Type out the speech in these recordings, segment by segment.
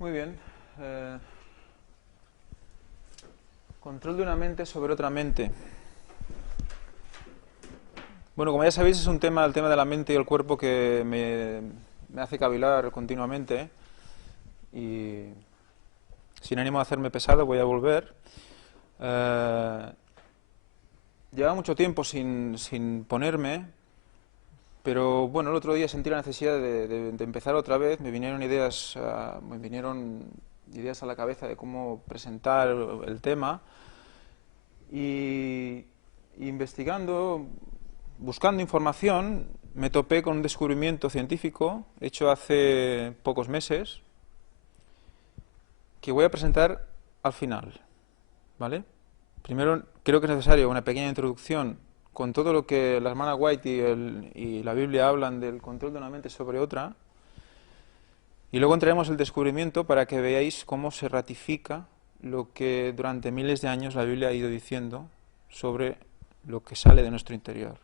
Muy bien. Control de una mente sobre otra mente. Bueno, como ya sabéis, es un tema, el tema de la mente y el cuerpo que me hace cavilar continuamente. Y sin ánimo de hacerme pesado, voy a volver. Llevaba mucho tiempo sin ponerme, pero bueno, el otro día sentí la necesidad de empezar otra vez. Me vinieron ideas a la cabeza de cómo presentar el tema. Y investigando, buscando información, me topé con un descubrimiento científico hecho hace pocos meses que voy a presentar al final, ¿vale? Primero, creo que es necesario una pequeña introducción con todo lo que la hermana White y la Biblia hablan del control de una mente sobre otra, y luego entraremos el descubrimiento para que veáis cómo se ratifica lo que durante miles de años la Biblia ha ido diciendo sobre lo que sale de nuestro interior.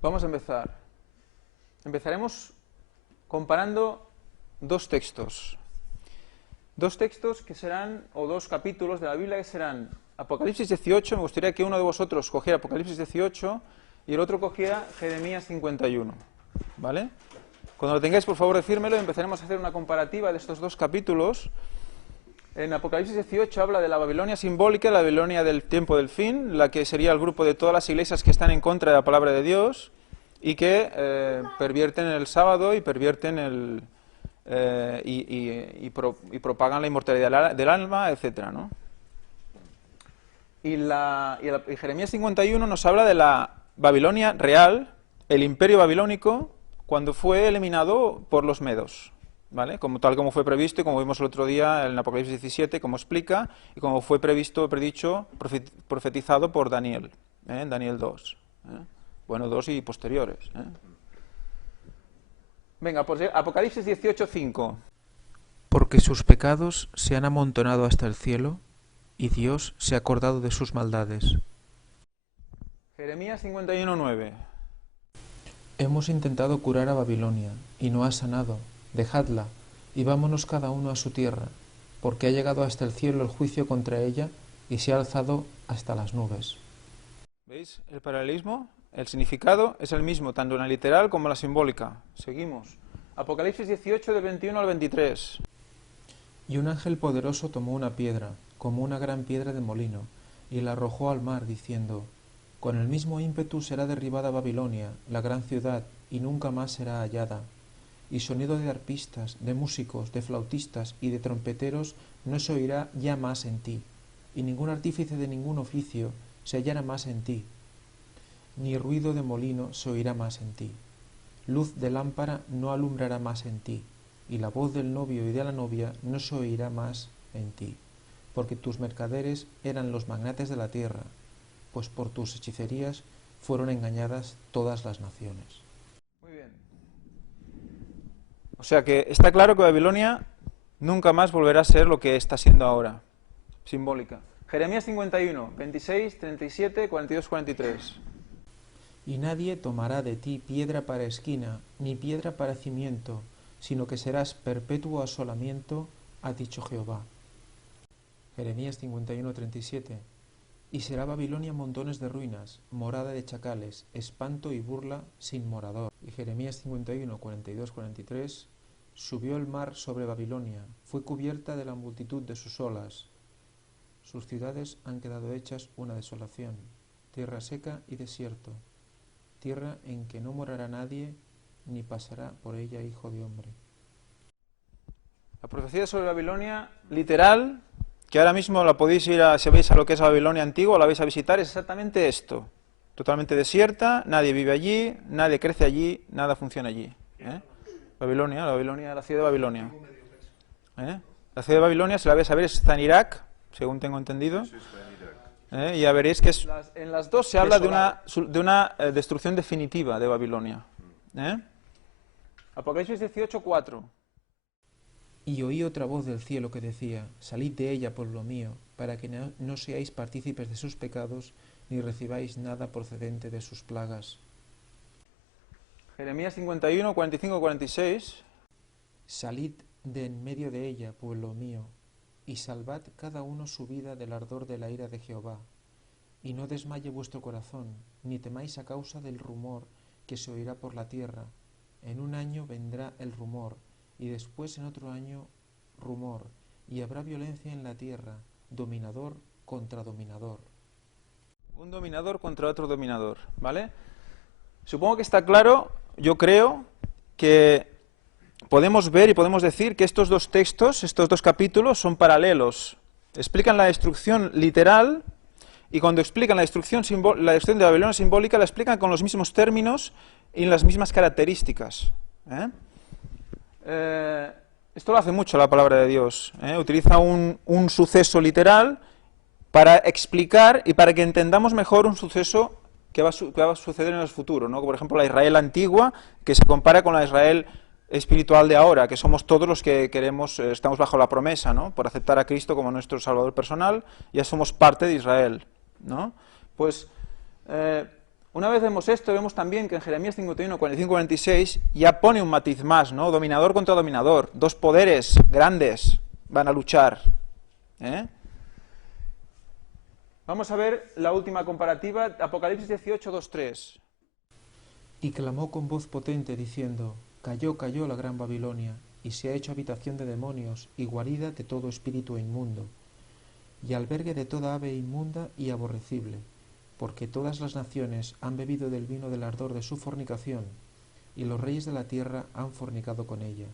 Vamos a empezar. Empezaremos comparando dos textos. Dos textos que serán, o dos capítulos de la Biblia que serán Apocalipsis 18, me gustaría que uno de vosotros cogiera Apocalipsis 18 y el otro cogiera Jeremías 51. ¿Vale? Cuando lo tengáis, por favor, decírmelo y empezaremos a hacer una comparativa de estos dos capítulos. En Apocalipsis 18 habla de la Babilonia simbólica, la Babilonia del tiempo del fin, la que sería el grupo de todas las iglesias que están en contra de la palabra de Dios y que pervierten el sábado y pervierten y propagan la inmortalidad del alma, etcétera, ¿no? Y Jeremías 51 nos habla de la Babilonia real, el imperio babilónico, cuando fue eliminado por los medos, ¿vale? Tal como fue previsto y como vimos el otro día en Apocalipsis 17, como explica, y como fue predicho, profetizado por Daniel, en Daniel 2. Bueno, 2 y posteriores. Venga, pues Apocalipsis 18, 5. Porque sus pecados se han amontonado hasta el cielo, y Dios se ha acordado de sus maldades. Jeremías 51, 9. Hemos intentado curar a Babilonia, y no ha sanado. Dejadla, y vámonos cada uno a su tierra, porque ha llegado hasta el cielo el juicio contra ella, y se ha alzado hasta las nubes. ¿Veis el paralelismo? El significado es el mismo, tanto en la literal como en la simbólica. Seguimos. Apocalipsis 18, de 21 al 23. Y un ángel poderoso tomó una piedra, como una gran piedra de molino, y la arrojó al mar, diciendo: Con el mismo ímpetu será derribada Babilonia, la gran ciudad, y nunca más será hallada. Y sonido de arpistas, de músicos, de flautistas y de trompeteros no se oirá ya más en ti, y ningún artífice de ningún oficio se hallará más en ti, ni ruido de molino se oirá más en ti. Luz de lámpara no alumbrará más en ti, y la voz del novio y de la novia no se oirá más en ti, porque tus mercaderes eran los magnates de la tierra, pues por tus hechicerías fueron engañadas todas las naciones. Muy bien. O sea que está claro que Babilonia nunca más volverá a ser lo que está siendo ahora, simbólica. Jeremías 51, 26, 37, 42, 43. Y nadie tomará de ti piedra para esquina, ni piedra para cimiento, sino que serás perpetuo asolamiento, ha dicho Jehová. Jeremías 51, 37. Y será Babilonia montones de ruinas, morada de chacales, espanto y burla sin morador. Y Jeremías 51, 42, 43. Subió el mar sobre Babilonia, fue cubierta de la multitud de sus olas. Sus ciudades han quedado hechas una desolación, tierra seca y desierto, tierra en que no morará nadie, ni pasará por ella hijo de hombre. La profecía sobre Babilonia, literal, que ahora mismo la podéis ir si veis a lo que es Babilonia antigua, la vais a visitar, es exactamente esto. Totalmente desierta, nadie vive allí, nadie crece allí, nada funciona allí. Babilonia, la ciudad de Babilonia. La ciudad de Babilonia, si la vais a ver, está en Irak, según tengo entendido. Y ya veréis que en las dos se habla de una destrucción definitiva de Babilonia. Apocalipsis 18, 4. Y oí otra voz del cielo que decía: Salid de ella, pueblo mío, para que no seáis partícipes de sus pecados, ni recibáis nada procedente de sus plagas. Jeremías 51, 45, 46. Salid de en medio de ella, pueblo mío, y salvad cada uno su vida del ardor de la ira de Jehová. Y no desmaye vuestro corazón, ni temáis a causa del rumor que se oirá por la tierra. En un año vendrá el rumor, y después en otro año rumor, y habrá violencia en la tierra, dominador contra dominador. Un dominador contra otro dominador, ¿vale? Supongo que está claro, yo creo, que podemos ver y podemos decir que estos dos textos, estos dos capítulos, son paralelos. Explican la destrucción literal, y cuando explican la destrucción de Babilonia simbólica, la explican con los mismos términos y las mismas características. Esto lo hace mucho la palabra de Dios. Utiliza un suceso literal para explicar y para que entendamos mejor un suceso que va a suceder en el futuro, ¿no? Por ejemplo, la Israel antigua, que se compara con la Israel espiritual de ahora, que somos todos los que estamos bajo la promesa, ¿no? Por aceptar a Cristo como nuestro Salvador personal, ya somos parte de Israel, ¿no? Pues, una vez vemos esto, vemos también que en Jeremías 51, 45, 46 ya pone un matiz más, ¿no? Dominador contra dominador, dos poderes grandes van a luchar, Vamos a ver la última comparativa, Apocalipsis 18, 2, 3. Y clamó con voz potente, diciendo: Cayó, cayó la gran Babilonia, y se ha hecho habitación de demonios, y guarida de todo espíritu inmundo, y albergue de toda ave inmunda y aborrecible, porque todas las naciones han bebido del vino del ardor de su fornicación, y los reyes de la tierra han fornicado con ella,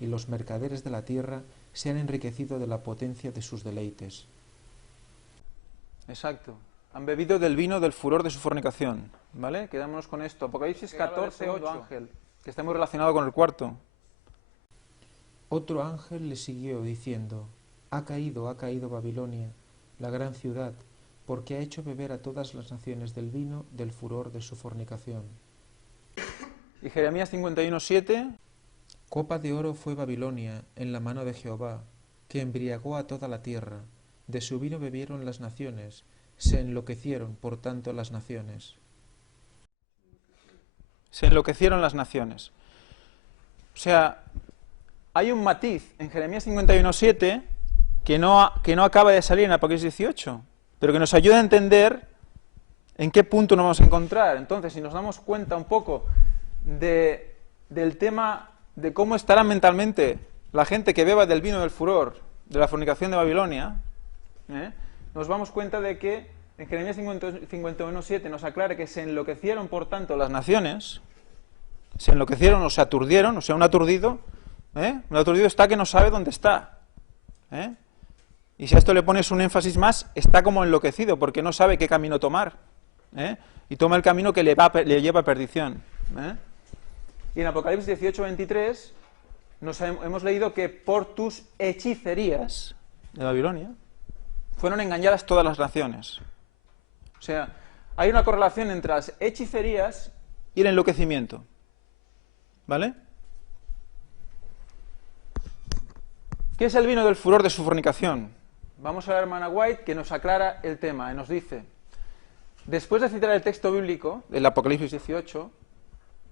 y los mercaderes de la tierra se han enriquecido de la potencia de sus deleites. Exacto. Han bebido del vino del furor de su fornicación, ¿vale? Quedámonos con esto. Apocalipsis 14, 8, ángel, que está muy relacionado con el cuarto. Otro ángel le siguió, diciendo: ha caído Babilonia, la gran ciudad, porque ha hecho beber a todas las naciones del vino del furor de su fornicación. Y Jeremías 51, 7. Copa de oro fue Babilonia en la mano de Jehová, que embriagó a toda la tierra. De su vino bebieron las naciones, se enloquecieron por tanto las naciones. Se enloquecieron las naciones. O sea, hay un matiz en Jeremías 51, 7 que no acaba de salir en Apocalipsis 18, pero que nos ayuda a entender en qué punto nos vamos a encontrar. Entonces, si nos damos cuenta un poco del tema de cómo estará mentalmente la gente que beba del vino del furor de la fornicación de Babilonia, nos damos cuenta de que en Jeremías 51, 7 nos aclara que se enloquecieron por tanto las naciones, se enloquecieron o se aturdieron, o sea, un aturdido está que no sabe dónde está, y si a esto le pones un énfasis más, está como enloquecido porque no sabe qué camino tomar, y toma el camino que le lleva a perdición. Y en Apocalipsis 18, 23 hemos leído que por tus hechicerías de Babilonia fueron engañadas todas las naciones. O sea, hay una correlación entre las hechicerías y el enloquecimiento. ¿Vale? ¿Qué es el vino del furor de su fornicación? Vamos a la hermana White, que nos aclara el tema, y nos dice, después de citar el texto bíblico del Apocalipsis 18,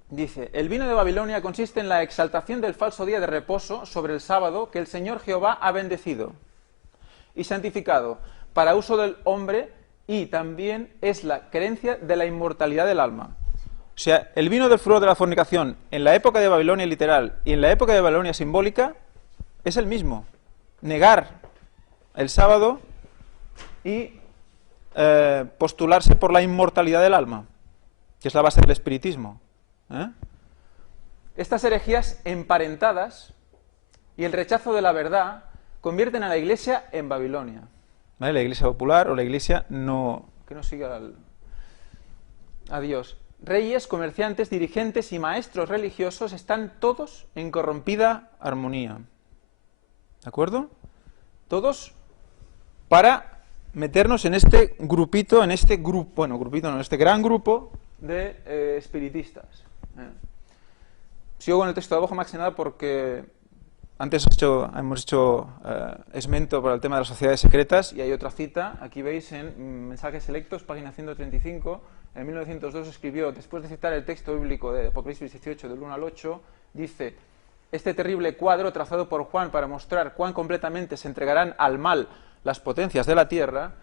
dice: el vino de Babilonia consiste en la exaltación del falso día de reposo sobre el sábado que el Señor Jehová ha bendecido y santificado para uso del hombre, y también es la creencia de la inmortalidad del alma. O sea, el vino del furor de la fornicación en la época de Babilonia literal y en la época de Babilonia simbólica es el mismo. Negar el sábado y postularse por la inmortalidad del alma, que es la base del espiritismo. Estas herejías emparentadas y el rechazo de la verdad convierten a la iglesia en Babilonia. ¿Vale? La iglesia popular o la iglesia que no sigue a Dios. Reyes, comerciantes, dirigentes y maestros religiosos están todos en corrompida armonía. ¿De acuerdo? Todos para meternos en este grupito, en este gran grupo de espiritistas. Sigo con el texto de abajo más que nada porque antes hemos hecho esmento por el tema de las sociedades secretas, y hay otra cita, aquí veis en Mensajes Selectos, página 135, en 1902 escribió, después de citar el texto bíblico de Apocalipsis 18 del 1 al 8, dice: este terrible cuadro trazado por Juan para mostrar cuán completamente se entregarán al mal las potencias de la tierra,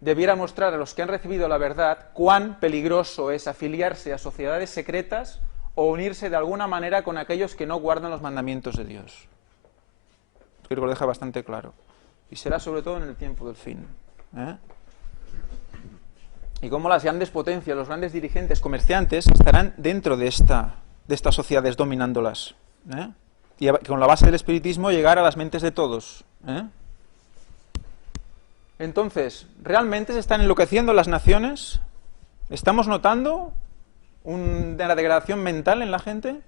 debiera mostrar a los que han recibido la verdad cuán peligroso es afiliarse a sociedades secretas o unirse de alguna manera con aquellos que no guardan los mandamientos de Dios. Creo que lo deja bastante claro. Y será sobre todo en el tiempo del fin. Y cómo las grandes potencias, los grandes dirigentes comerciantes estarán dentro de estas sociedades dominándolas. Y con la base del espiritismo llegar a las mentes de todos. Entonces, ¿realmente se están enloqueciendo las naciones? ¿Estamos notando una degradación mental en la gente?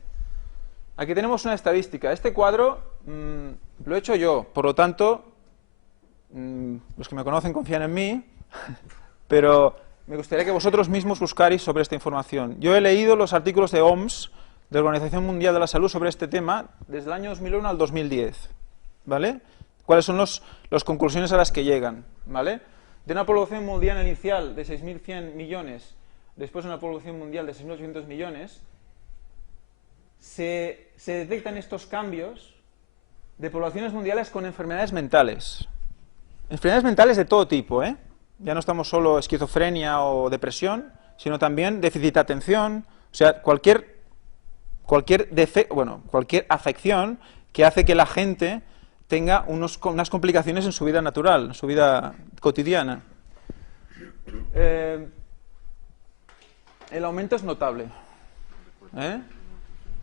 Aquí tenemos una estadística. Este cuadro lo he hecho yo, por lo tanto, los que me conocen confían en mí, pero me gustaría que vosotros mismos buscarais sobre esta información. Yo he leído los artículos de OMS, de la Organización Mundial de la Salud, sobre este tema, desde el año 2001 al 2010, ¿vale? ¿Cuáles son las conclusiones a las que llegan? ¿Vale? De una población mundial inicial de 6.100 millones, después una población mundial de 6.800 millones, se detectan estos cambios de poblaciones mundiales con enfermedades mentales. Enfermedades mentales de todo tipo, Ya no estamos solo esquizofrenia o depresión, sino también déficit de atención, o sea, cualquier afección que hace que la gente tenga unas complicaciones en su vida natural, en su vida cotidiana. El aumento es notable.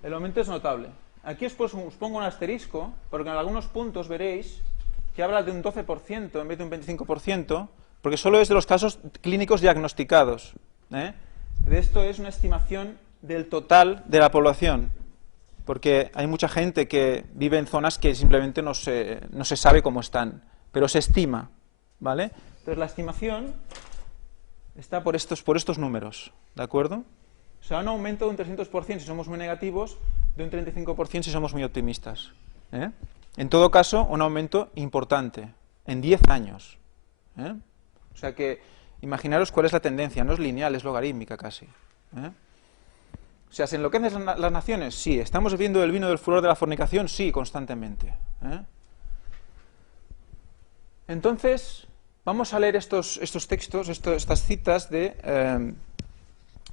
El aumento es notable. Aquí os pongo un asterisco, porque en algunos puntos veréis que habla de un 12% en vez de un 25%, porque solo es de los casos clínicos diagnosticados. De esto es una estimación del total de la población, porque hay mucha gente que vive en zonas que simplemente no se sabe cómo están, pero se estima, ¿vale? Entonces la estimación está por estos números, ¿de acuerdo? O sea, un aumento de un 300% si somos muy negativos, de un 35% si somos muy optimistas. En todo caso, un aumento importante, en 10 años. O sea que, imaginaros cuál es la tendencia, no es lineal, es logarítmica casi. O sea, ¿se enloquecen las naciones? Sí. ¿Estamos bebiendo el vino del furor de la fornicación? Sí, constantemente. Entonces, vamos a leer estos textos, estas citas de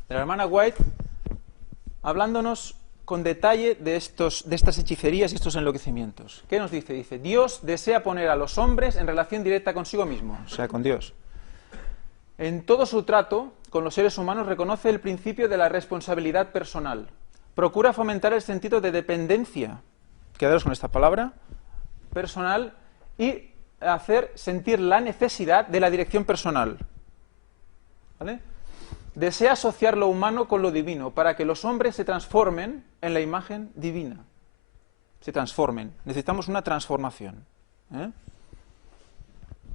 la hermana White, hablándonos con detalle de estas hechicerías y estos enloquecimientos. ¿Qué nos dice? Dice, Dios desea poner a los hombres en relación directa consigo mismo, o sea, con Dios. En todo su trato con los seres humanos reconoce el principio de la responsabilidad personal. Procura fomentar el sentido de dependencia, quedaros con esta palabra, personal, y hacer sentir la necesidad de la dirección personal. ¿Vale? Desea asociar lo humano con lo divino, para que los hombres se transformen en la imagen divina. Se transformen. Necesitamos una transformación.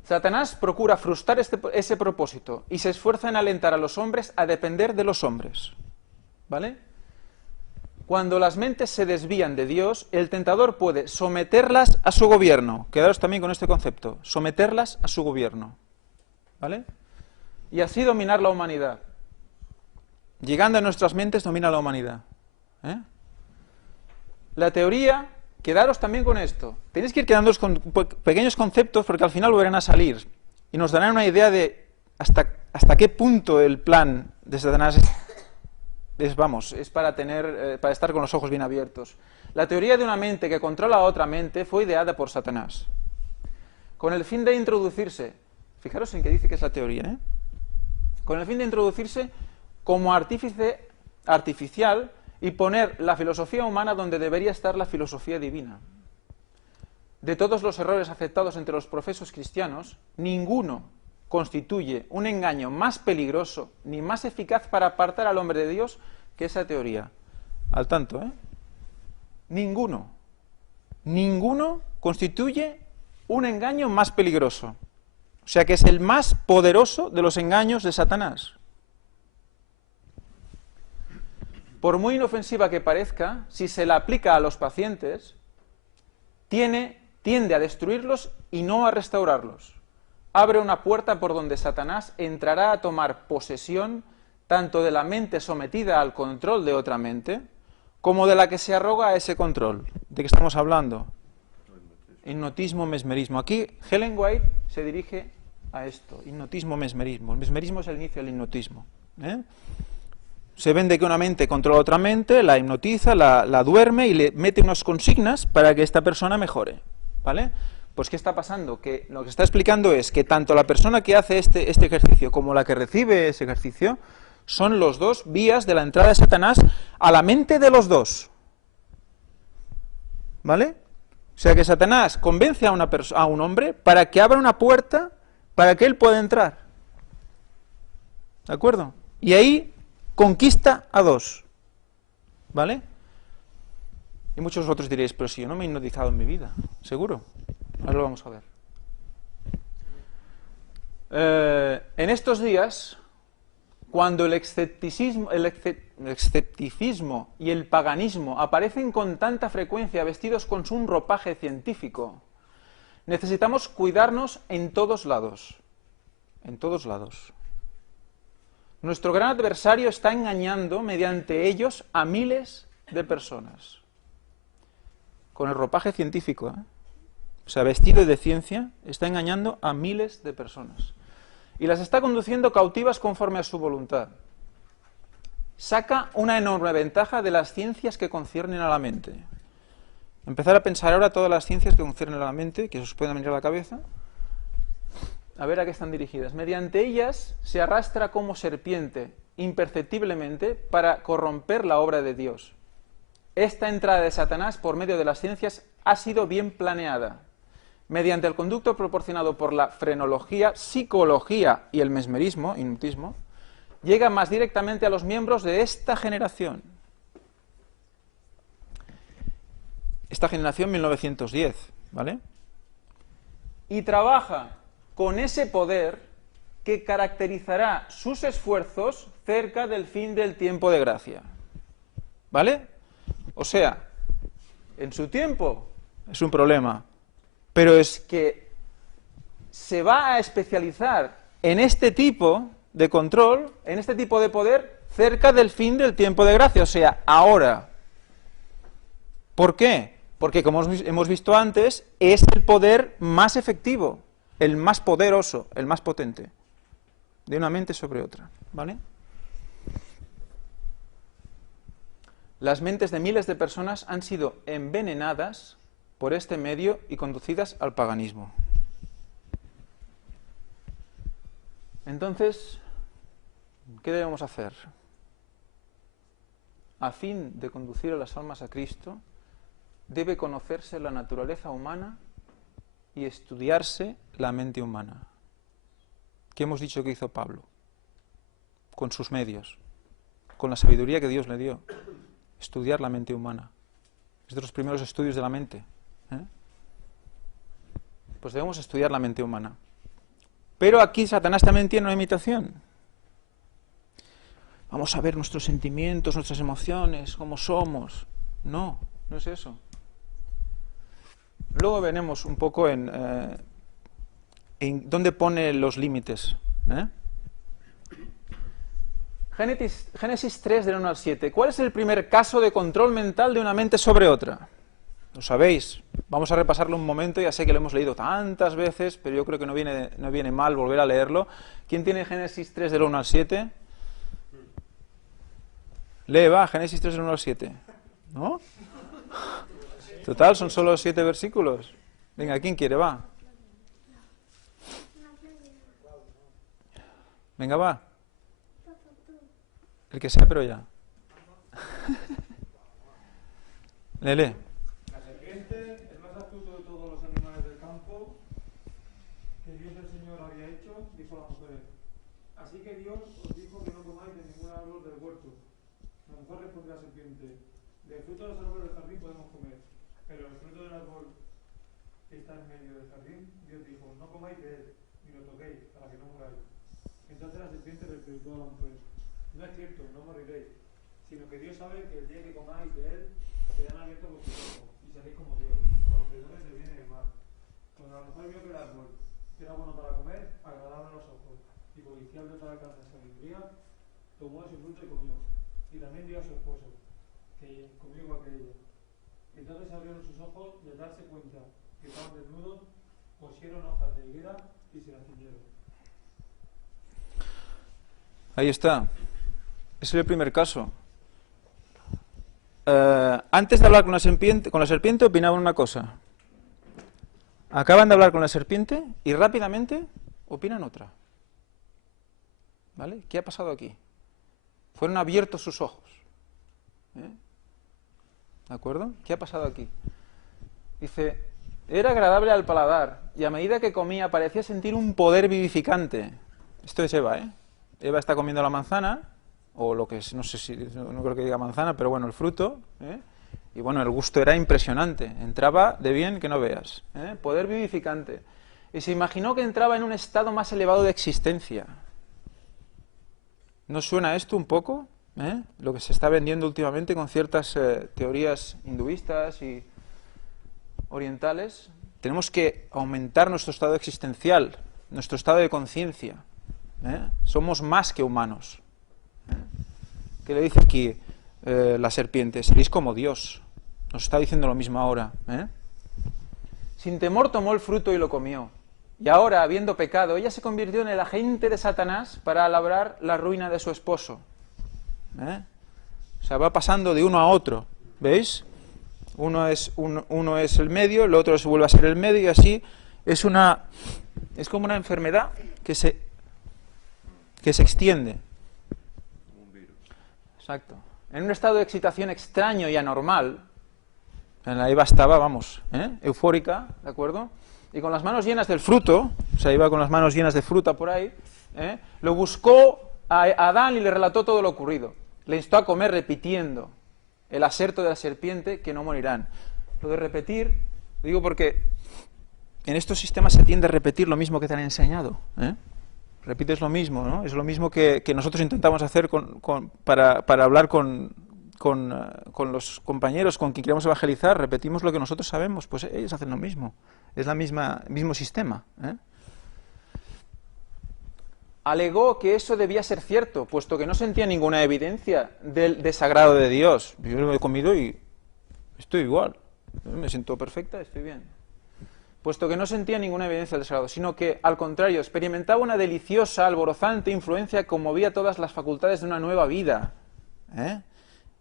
Satanás procura frustrar ese propósito y se esfuerza en alentar a los hombres a depender de los hombres. ¿Vale? Cuando las mentes se desvían de Dios, el tentador puede someterlas a su gobierno. Quedaros también con este concepto. Someterlas a su gobierno. ¿Vale? Y así dominar la humanidad. Llegando a nuestras mentes, domina la humanidad. La teoría, quedaros también con esto. Tenéis que ir quedándoos con pequeños conceptos porque al final volverán a salir y nos darán una idea de hasta qué punto el plan de Satanás es para estar con los ojos bien abiertos. La teoría de una mente que controla a otra mente fue ideada por Satanás con el fin de introducirse, fijaros en qué dice que es la teoría, con el fin de introducirse como artífice artificial y poner la filosofía humana donde debería estar la filosofía divina. De todos los errores aceptados entre los profesos cristianos, ninguno constituye un engaño más peligroso ni más eficaz para apartar al hombre de Dios que esa teoría. Al tanto, Ninguno constituye un engaño más peligroso. O sea que es el más poderoso de los engaños de Satanás. Por muy inofensiva que parezca, si se la aplica a los pacientes, tiende a destruirlos y no a restaurarlos. Abre una puerta por donde Satanás entrará a tomar posesión tanto de la mente sometida al control de otra mente, como de la que se arroga a ese control. ¿De qué estamos hablando? Hipnotismo, mesmerismo. Aquí Ellen White se dirige a esto, hipnotismo, mesmerismo. El mesmerismo es el inicio del hipnotismo. Se vende que una mente controla otra mente, la hipnotiza, la duerme y le mete unas consignas para que esta persona mejore, ¿vale? Pues ¿qué está pasando? Que lo que está explicando es que tanto la persona que hace este ejercicio como la que recibe ese ejercicio son los dos vías de la entrada de Satanás a la mente de los dos, ¿vale? O sea que Satanás convence a un hombre para que abra una puerta para que él pueda entrar, ¿de acuerdo? Y ahí conquista a dos, ¿vale? Y muchos otros diréis, pero si yo no me he hipnotizado en mi vida, seguro. Ahora lo vamos a ver. En estos días, cuando el escepticismo y el paganismo aparecen con tanta frecuencia vestidos con un ropaje científico, necesitamos cuidarnos en todos lados. En todos lados. Nuestro gran adversario está engañando mediante ellos a miles de personas. Con el ropaje científico, o sea, vestido de ciencia, está engañando a miles de personas. Y las está conduciendo cautivas conforme a su voluntad. Saca una enorme ventaja de las ciencias que conciernen a la mente. Empezar a pensar ahora todas las ciencias que conciernen a la mente, que os puedan venir a la cabeza, a ver a qué están dirigidas. Mediante ellas se arrastra como serpiente, imperceptiblemente, para corromper la obra de Dios. Esta entrada de Satanás por medio de las ciencias ha sido bien planeada. Mediante el conducto proporcionado por la frenología, psicología y el mesmerismo, hipnotismo, llega más directamente a los miembros de esta generación. Esta generación 1910, ¿vale? Y trabaja con ese poder que caracterizará sus esfuerzos cerca del fin del tiempo de gracia. ¿Vale? O sea, en su tiempo es un problema, pero es que se va a especializar en este tipo de control, en este tipo de poder, cerca del fin del tiempo de gracia, o sea, ahora. ¿Por qué? Porque, como hemos visto antes, es el poder más efectivo, el más poderoso, el más potente, de una mente sobre otra, ¿vale? Las mentes de miles de personas han sido envenenadas por este medio y conducidas al paganismo. Entonces, ¿qué debemos hacer? A fin de conducir a las almas a Cristo, debe conocerse la naturaleza humana y estudiarse la mente humana. ¿Qué hemos dicho que hizo Pablo? Con sus medios, con la sabiduría que Dios le dio. Estudiar la mente humana. Es de los primeros estudios de la mente. Pues debemos estudiar la mente humana. Pero aquí Satanás también tiene una imitación. Vamos a ver nuestros sentimientos, nuestras emociones, cómo somos. No, no es eso. Luego veremos un poco en dónde pone los límites. Génesis 3, del 1 al 7. ¿Cuál es el primer caso de control mental de una mente sobre otra? Lo sabéis. Vamos a repasarlo un momento. Ya sé que lo hemos leído tantas veces, pero yo creo que no viene mal volver a leerlo. ¿Quién tiene Génesis 3, del 1 al 7? Lee, va, Génesis 3, del 1 al 7. ¿No? Total, son solo 7 versículos. Venga, ¿quién quiere? Va. Venga, va. El que sea, pero ya. Lee. La serpiente, el más astuto de todos los animales del campo que Dios el Señor había hecho, dijo a la mujer: así que Dios os dijo que no comáis de ningún árbol del huerto. La mujer respondió a la serpiente: del fruto de los árboles del jardín podemos comer, pero el fruto del árbol que está en medio del jardín, Dios dijo: no comáis de él, ni lo toquéis, para que no muráis. Entonces la serpiente replicó a la mujer: no es cierto, no moriréis, sino que Dios sabe que el día que comáis de él, serán abiertos vuestros ojos, y seréis como Dios, conocedores del bien y del mal. Cuando la mujer vio que el árbol era bueno para comer, agradable a los ojos, y codiciable para alcanzar sabiduría, tomó de su fruto y comió, y también dio a su esposo, que comió igual que ella. Entonces abrieron sus ojos y al darse cuenta que estaban desnudos, cosieron hojas de higuera y se las ciñeron. Ahí está. Ese es el primer caso. Antes de hablar con la serpiente opinaban una cosa. Acaban de hablar con la serpiente y rápidamente opinan otra. ¿Vale? ¿Qué ha pasado aquí? Fueron abiertos sus ojos. ¿De acuerdo? ¿Qué ha pasado aquí? Dice, era agradable al paladar y a medida que comía parecía sentir un poder vivificante. Esto es Eva, ¿eh? Eva está comiendo la manzana, o lo que es, no sé si, no creo que diga manzana, pero bueno, el fruto, y bueno, el gusto era impresionante, entraba de bien que no veas, poder vivificante. Y se imaginó que entraba en un estado más elevado de existencia. ¿No suena esto un poco? Lo que se está vendiendo últimamente con ciertas teorías hinduistas y orientales. Tenemos que aumentar nuestro estado existencial, nuestro estado de conciencia. Somos más que humanos. ¿Qué le dice aquí la serpiente? Seréis como Dios. Nos está diciendo lo mismo ahora. Sin temor tomó el fruto y lo comió. Y ahora, habiendo pecado, ella se convirtió en el agente de Satanás para labrar la ruina de su esposo. O sea, va pasando de uno a otro. ¿Veis? Uno es el medio, el otro se vuelve a ser el medio, y así es como una enfermedad que se extiende. Exacto. En un estado de excitación extraño y anormal, en la Eva estaba, vamos, eufórica, ¿de acuerdo? Y con las manos llenas del fruto, o sea, iba con las manos llenas de fruta por ahí, lo buscó a Adán y le relató todo lo ocurrido. Le instó a comer repitiendo el aserto de la serpiente que no morirán. Lo de repetir, lo digo porque en estos sistemas se tiende a repetir lo mismo que te han enseñado. Repites lo mismo, ¿no? Es lo mismo que nosotros intentamos hacer para hablar con los compañeros con quien queremos evangelizar. Repetimos lo que nosotros sabemos, pues ellos hacen lo mismo. Es el mismo sistema. Alegó que eso debía ser cierto, puesto que no sentía ninguna evidencia del desagrado de Dios. Yo lo he comido y estoy igual. Me siento perfecta, estoy bien. Puesto que no sentía ninguna evidencia del desagrado, sino que, al contrario, experimentaba una deliciosa, alborozante influencia que conmovía todas las facultades de una nueva vida.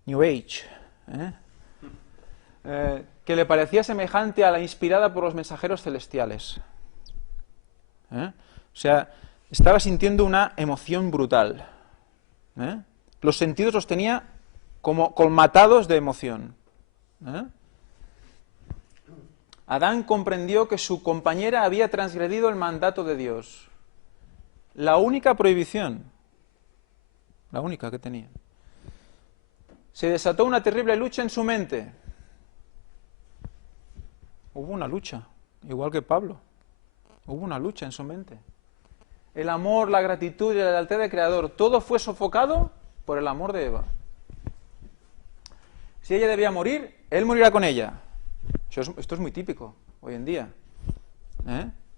New Age. Que le parecía semejante a la inspirada por los mensajeros celestiales. O sea, estaba sintiendo una emoción brutal. Los sentidos los tenía como colmatados de emoción. Adán comprendió que su compañera había transgredido el mandato de Dios. La única prohibición, la única que tenía. Se desató una terrible lucha en su mente. Hubo una lucha, igual que Pablo. Hubo una lucha en su mente. El amor, la gratitud y la lealtad del Creador, todo fue sofocado por el amor de Eva. Si ella debía morir, él morirá con ella. Esto es muy típico hoy en día.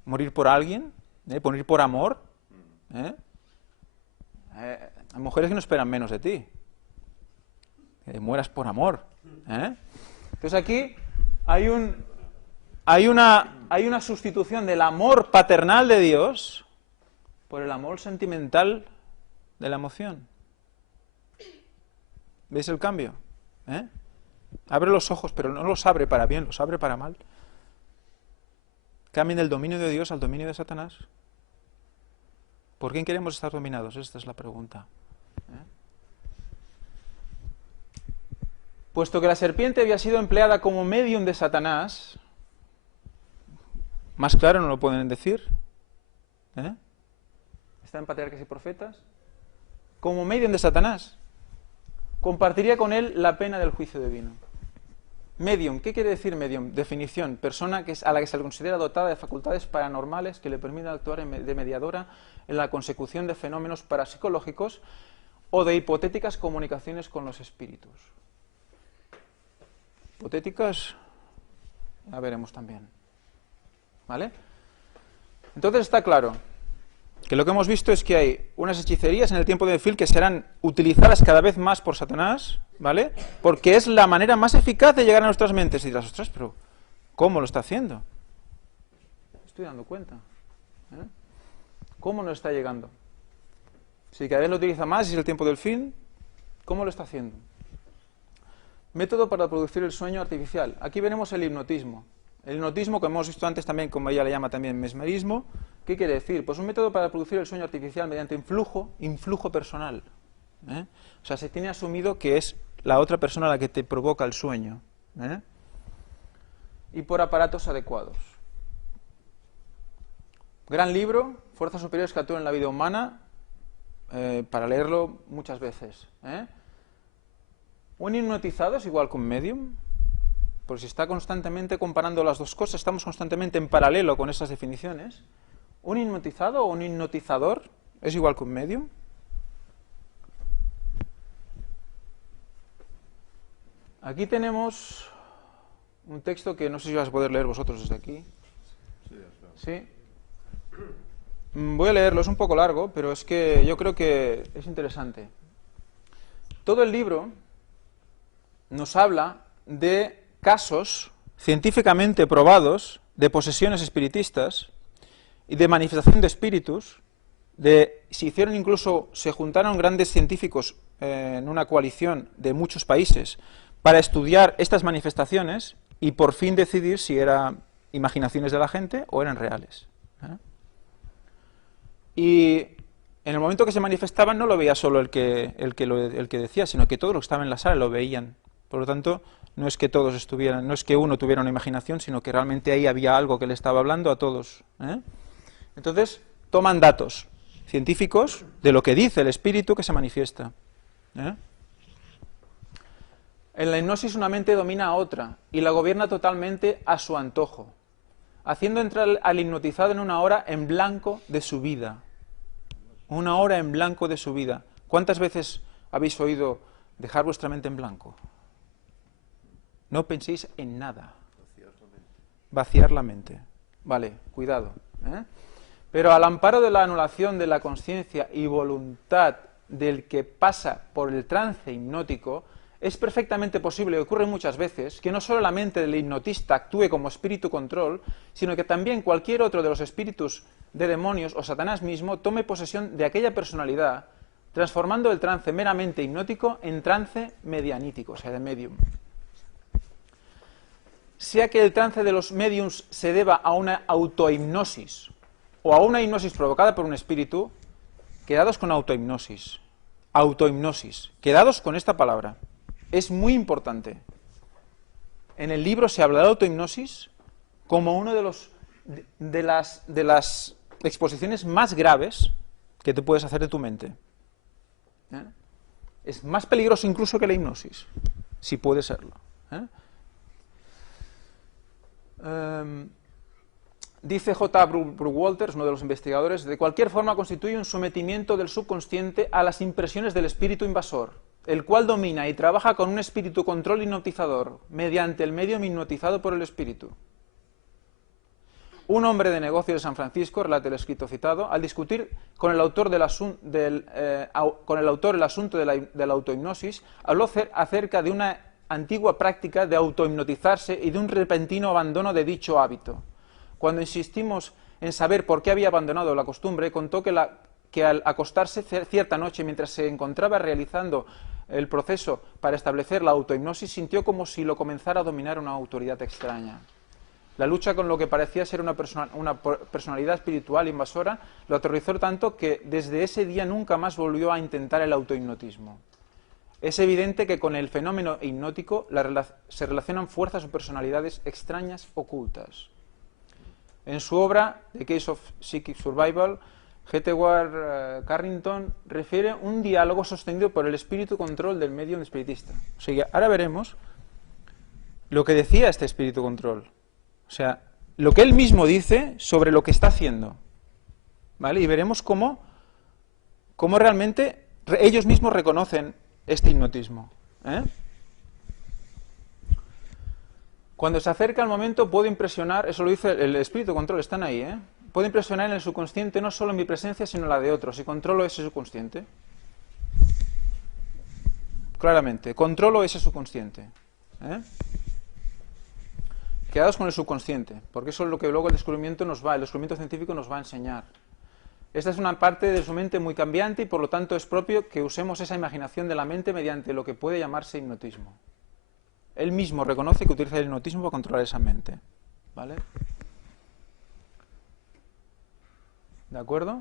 Morir por alguien, morir por amor. Hay mujeres que no esperan menos de ti. Que mueras por amor. Entonces aquí hay una sustitución del amor paternal de Dios por el amor sentimental de la emoción. ¿Veis el cambio? Abre los ojos, pero no los abre para bien, los abre para mal. Cambien del dominio de Dios al dominio de Satanás. ¿Por quién queremos estar dominados? Esta es la pregunta. Puesto que la serpiente había sido empleada como medium de Satanás, más claro no lo pueden decir. Está en Patriarcas y Profetas. Como medium de Satanás, compartiría con él la pena del juicio divino. Medium, ¿qué quiere decir medium? Definición, persona a la que se le considera dotada de facultades paranormales que le permitan actuar de mediadora en la consecución de fenómenos parapsicológicos o de hipotéticas comunicaciones con los espíritus. Hipotéticas, ya veremos también. ¿Vale? Entonces está claro que lo que hemos visto es que hay unas hechicerías en el tiempo de Phil que serán utilizadas cada vez más por Satanás, ¿vale? Porque es la manera más eficaz de llegar a nuestras mentes. Y dirás, ostras, pero ¿cómo lo está haciendo? Estoy dando cuenta. ¿Cómo nos está llegando? Si cada vez lo utiliza más y es el tiempo del fin, ¿cómo lo está haciendo? Método para producir el sueño artificial. Aquí veremos el hipnotismo. El hipnotismo, como hemos visto antes también, como ella le llama también mesmerismo, ¿qué quiere decir? Pues un método para producir el sueño artificial mediante influjo personal. O sea, se tiene asumido que es la otra persona la que te provoca el sueño. Y por aparatos adecuados. Gran libro, Fuerzas superiores que actúan en la vida humana, para leerlo muchas veces. Un hipnotizado es igual que un medium. Porque si está constantemente comparando las dos cosas, estamos constantemente en paralelo con esas definiciones. ¿Un hipnotizado o un hipnotizador es igual que un medium? Aquí tenemos un texto que no sé si vais a poder leer vosotros desde aquí. Sí. Voy a leerlo, es un poco largo, pero es que yo creo que es interesante. Todo el libro nos habla de casos científicamente probados de posesiones espiritistas y de manifestación de espíritus, se juntaron grandes científicos en una coalición de muchos países para estudiar estas manifestaciones y por fin decidir si eran imaginaciones de la gente o eran reales. Y en el momento que se manifestaban no lo veía solo el que decía, sino que todos los que estaban en la sala lo veían. Por lo tanto, no es que todos estuvieran, no es que uno tuviera una imaginación, sino que realmente ahí había algo que le estaba hablando a todos. Entonces, toman datos científicos de lo que dice el espíritu que se manifiesta. En la hipnosis una mente domina a otra y la gobierna totalmente a su antojo, haciendo entrar al hipnotizado en una hora en blanco de su vida. Una hora en blanco de su vida. ¿Cuántas veces habéis oído dejar vuestra mente en blanco? No penséis en nada. Vaciar la mente. Vale, cuidado. Pero al amparo de la anulación de la conciencia y voluntad del que pasa por el trance hipnótico, es perfectamente posible, y ocurre muchas veces, que no solo la mente del hipnotista actúe como espíritu control, sino que también cualquier otro de los espíritus de demonios o Satanás mismo tome posesión de aquella personalidad, transformando el trance meramente hipnótico en trance medianítico, o sea, de medium. Sea que el trance de los mediums se deba a una autohipnosis o a una hipnosis provocada por un espíritu, quedados con autohipnosis. Autohipnosis. Quedados con esta palabra. Es muy importante. En el libro se habla de autohipnosis como uno de las exposiciones más graves que te puedes hacer de tu mente. Es más peligroso incluso que la hipnosis, si puede serlo. Dice J. Brooke Walters, uno de los investigadores, de cualquier forma constituye un sometimiento del subconsciente a las impresiones del espíritu invasor, el cual domina y trabaja con un espíritu control hipnotizador, mediante el medium hipnotizado por el espíritu. Un hombre de negocios de San Francisco, relata el escrito citado, al discutir con el autor el asunto de la autohipnosis, habló acerca de una antigua práctica de autohipnotizarse y de un repentino abandono de dicho hábito. Cuando insistimos en saber por qué había abandonado la costumbre, contó que al acostarse cierta noche mientras se encontraba realizando el proceso para establecer la autohipnosis, sintió como si lo comenzara a dominar una autoridad extraña. La lucha con lo que parecía ser una personalidad espiritual invasora lo aterrorizó tanto que desde ese día nunca más volvió a intentar el autohipnotismo. Es evidente que con el fenómeno hipnótico se relacionan fuerzas o personalidades extrañas ocultas. En su obra The Case of Psychic Survival, G.T. Carrington refiere un diálogo sostenido por el espíritu control del medium espiritista. O sea, ahora veremos lo que decía este espíritu control. O sea, lo que él mismo dice sobre lo que está haciendo. ¿Vale? Y veremos cómo realmente ellos mismos reconocen este hipnotismo. Cuando se acerca el momento puedo impresionar, eso lo dice el espíritu control, están ahí, puedo impresionar en el subconsciente no solo en mi presencia, sino en la de otros, y controlo ese subconsciente. Claramente, controlo ese subconsciente. Quedaos con el subconsciente, porque eso es lo que luego el descubrimiento científico nos va a enseñar. Esta es una parte de su mente muy cambiante y por lo tanto es propio que usemos esa imaginación de la mente mediante lo que puede llamarse hipnotismo. Él mismo reconoce que utiliza el hipnotismo para controlar esa mente. ¿Vale? ¿De acuerdo?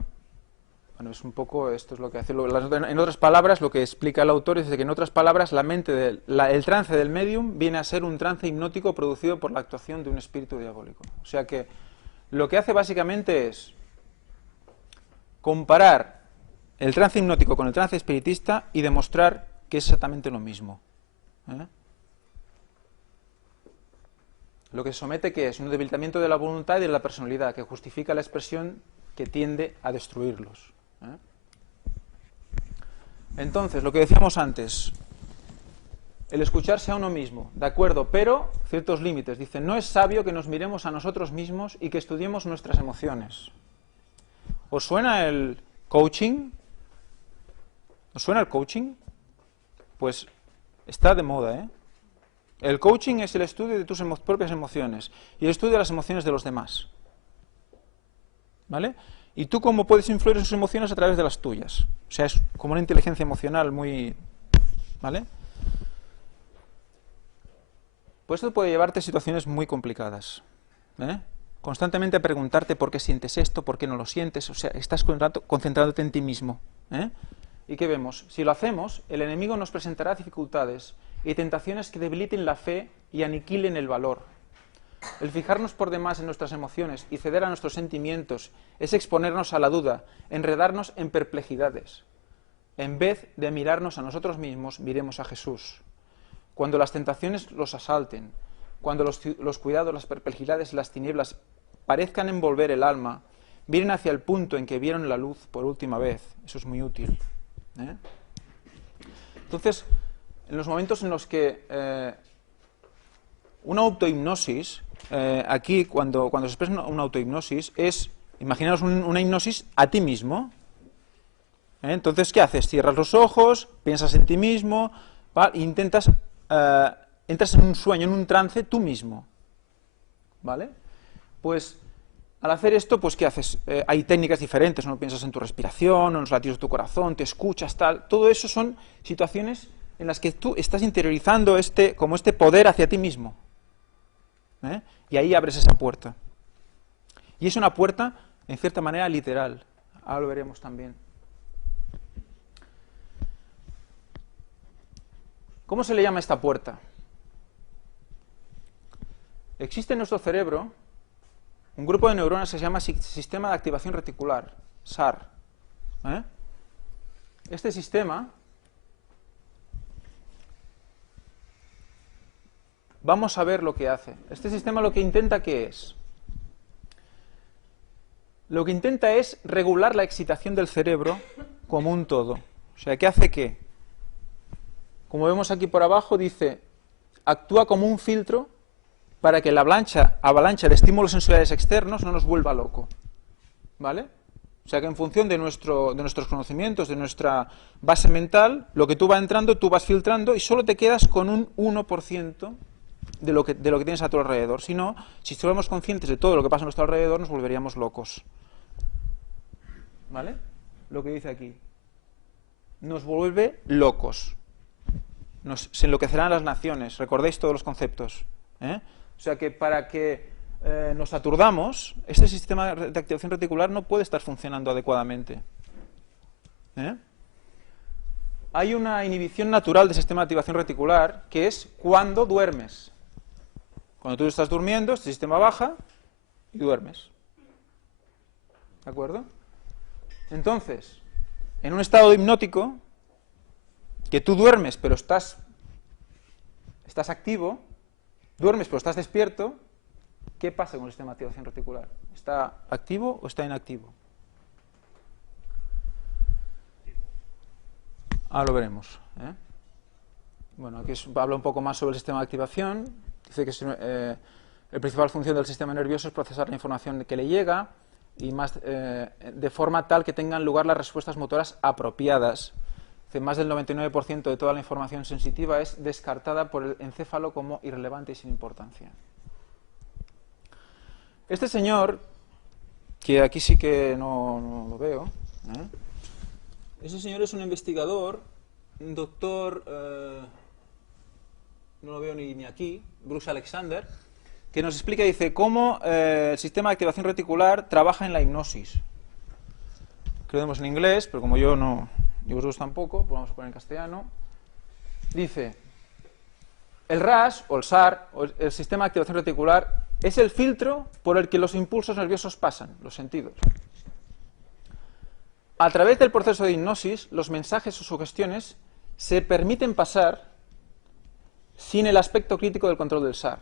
Bueno, es un poco, esto es lo que hace. En otras palabras, lo que explica el autor es que en otras palabras, el trance del medium viene a ser un trance hipnótico producido por la actuación de un espíritu diabólico. O sea que lo que hace básicamente es comparar el trance hipnótico con el trance espiritista y demostrar que es exactamente lo mismo. Lo que se somete que es un debilitamiento de la voluntad y de la personalidad que justifica la expresión que tiende a destruirlos. Entonces, lo que decíamos antes, el escucharse a uno mismo, de acuerdo, pero ciertos límites. Dice, no es sabio que nos miremos a nosotros mismos y que estudiemos nuestras emociones. ¿Os suena el coaching? ¿Os suena el coaching? Pues está de moda, ¿eh? El coaching es el estudio de tus propias emociones y el estudio de las emociones de los demás. ¿Vale? Y tú cómo puedes influir en sus emociones a través de las tuyas. O sea, es como una inteligencia emocional muy... ¿Vale? Pues esto puede llevarte a situaciones muy complicadas. Constantemente a preguntarte por qué sientes esto, por qué no lo sientes. O sea, estás concentrándote en ti mismo. ¿Y qué vemos? Si lo hacemos, el enemigo nos presentará dificultades y tentaciones que debiliten la fe y aniquilen el valor. El fijarnos por demás en nuestras emociones y ceder a nuestros sentimientos es exponernos a la duda, enredarnos en perplejidades. En vez de mirarnos a nosotros mismos, miremos a Jesús. Cuando las tentaciones los asalten, cuando los cuidados, las perplejidades, las tinieblas parezcan envolver el alma, miren hacia el punto en que vieron la luz por última vez. Eso es muy útil. Entonces, en los momentos en los que una autohipnosis, aquí cuando se expresa una autohipnosis, es, imaginaos una hipnosis a ti mismo. Entonces, ¿qué haces? Cierras los ojos, piensas en ti mismo, e intentas, entras en un sueño, en un trance tú mismo. ¿Vale? Pues, al hacer esto, pues ¿qué haces? Hay técnicas diferentes, no piensas en tu respiración, en los latidos de tu corazón, te escuchas, tal. Todo eso son situaciones en las que tú estás interiorizando como este poder hacia ti mismo. Y ahí abres esa puerta. Y es una puerta, en cierta manera, literal. Ahora lo veremos también. ¿Cómo se le llama esta puerta? Existe en nuestro cerebro un grupo de neuronas que se llama Sistema de Activación Reticular, SAR. Este sistema, vamos a ver lo que hace. Este sistema lo que intenta, ¿qué es? Lo que intenta es regular la excitación del cerebro como un todo. O sea, ¿qué hace qué? Como vemos aquí por abajo, dice, actúa como un filtro para que la avalancha de estímulos sensoriales externos no nos vuelva loco. ¿Vale? O sea que en función de nuestros conocimientos, de nuestra base mental, lo que tú vas entrando, tú vas filtrando y solo te quedas con un 1% de lo que tienes a tu alrededor. Si no, si estuviéramos conscientes de todo lo que pasa a nuestro alrededor, nos volveríamos locos. ¿Vale? Lo que dice aquí. Nos vuelve locos. Se enloquecerán las naciones. Recordéis todos los conceptos. O sea que para que nos aturdamos, este sistema de activación reticular no puede estar funcionando adecuadamente. Hay una inhibición natural del sistema de activación reticular que es cuando duermes. Cuando tú estás durmiendo, este sistema baja y duermes. ¿De acuerdo? Entonces, en un estado hipnótico, que tú duermes pero estás activo, duermes pero estás despierto, ¿qué pasa con el sistema de activación reticular? ¿Está activo o está inactivo? Ahora lo veremos. Bueno, aquí habla un poco más sobre el sistema de activación. Dice que la principal función del sistema nervioso es procesar la información que le llega, y más de forma tal que tengan lugar las respuestas motoras apropiadas. Más del 99% de toda la información sensitiva es descartada por el encéfalo como irrelevante y sin importancia. Este señor, que aquí sí que no lo veo, ese señor es un investigador, un doctor, no lo veo ni aquí, Bruce Alexander, que nos explica, dice, cómo el sistema de activación reticular trabaja en la hipnosis. Que lo vemos en inglés, pero como yo no, y vosotros tampoco, pues vamos a poner en castellano. Dice, el RAS, o el SAR, o el sistema de activación reticular, es el filtro por el que los impulsos nerviosos pasan, los sentidos. A través del proceso de hipnosis, los mensajes o sugestiones se permiten pasar sin el aspecto crítico del control del SAR.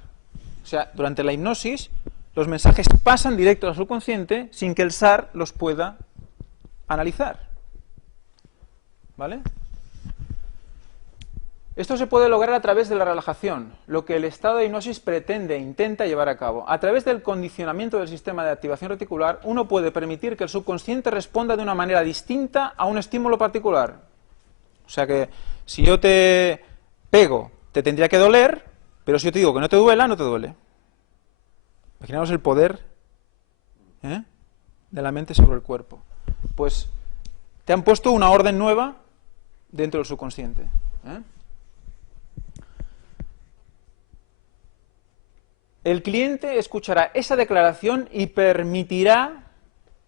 O sea, durante la hipnosis, los mensajes pasan directo al subconsciente sin que el SAR los pueda analizar. ¿Vale? Esto se puede lograr a través de la relajación, lo que el estado de hipnosis pretende e intenta llevar a cabo. A través del condicionamiento del sistema de activación reticular, uno puede permitir que el subconsciente responda de una manera distinta a un estímulo particular. O sea que si yo te pego, te tendría que doler, pero si yo te digo que no te duela, no te duele. Imaginaos el poder de la mente sobre el cuerpo. Pues te han puesto una orden nueva dentro del subconsciente. El cliente escuchará esa declaración y permitirá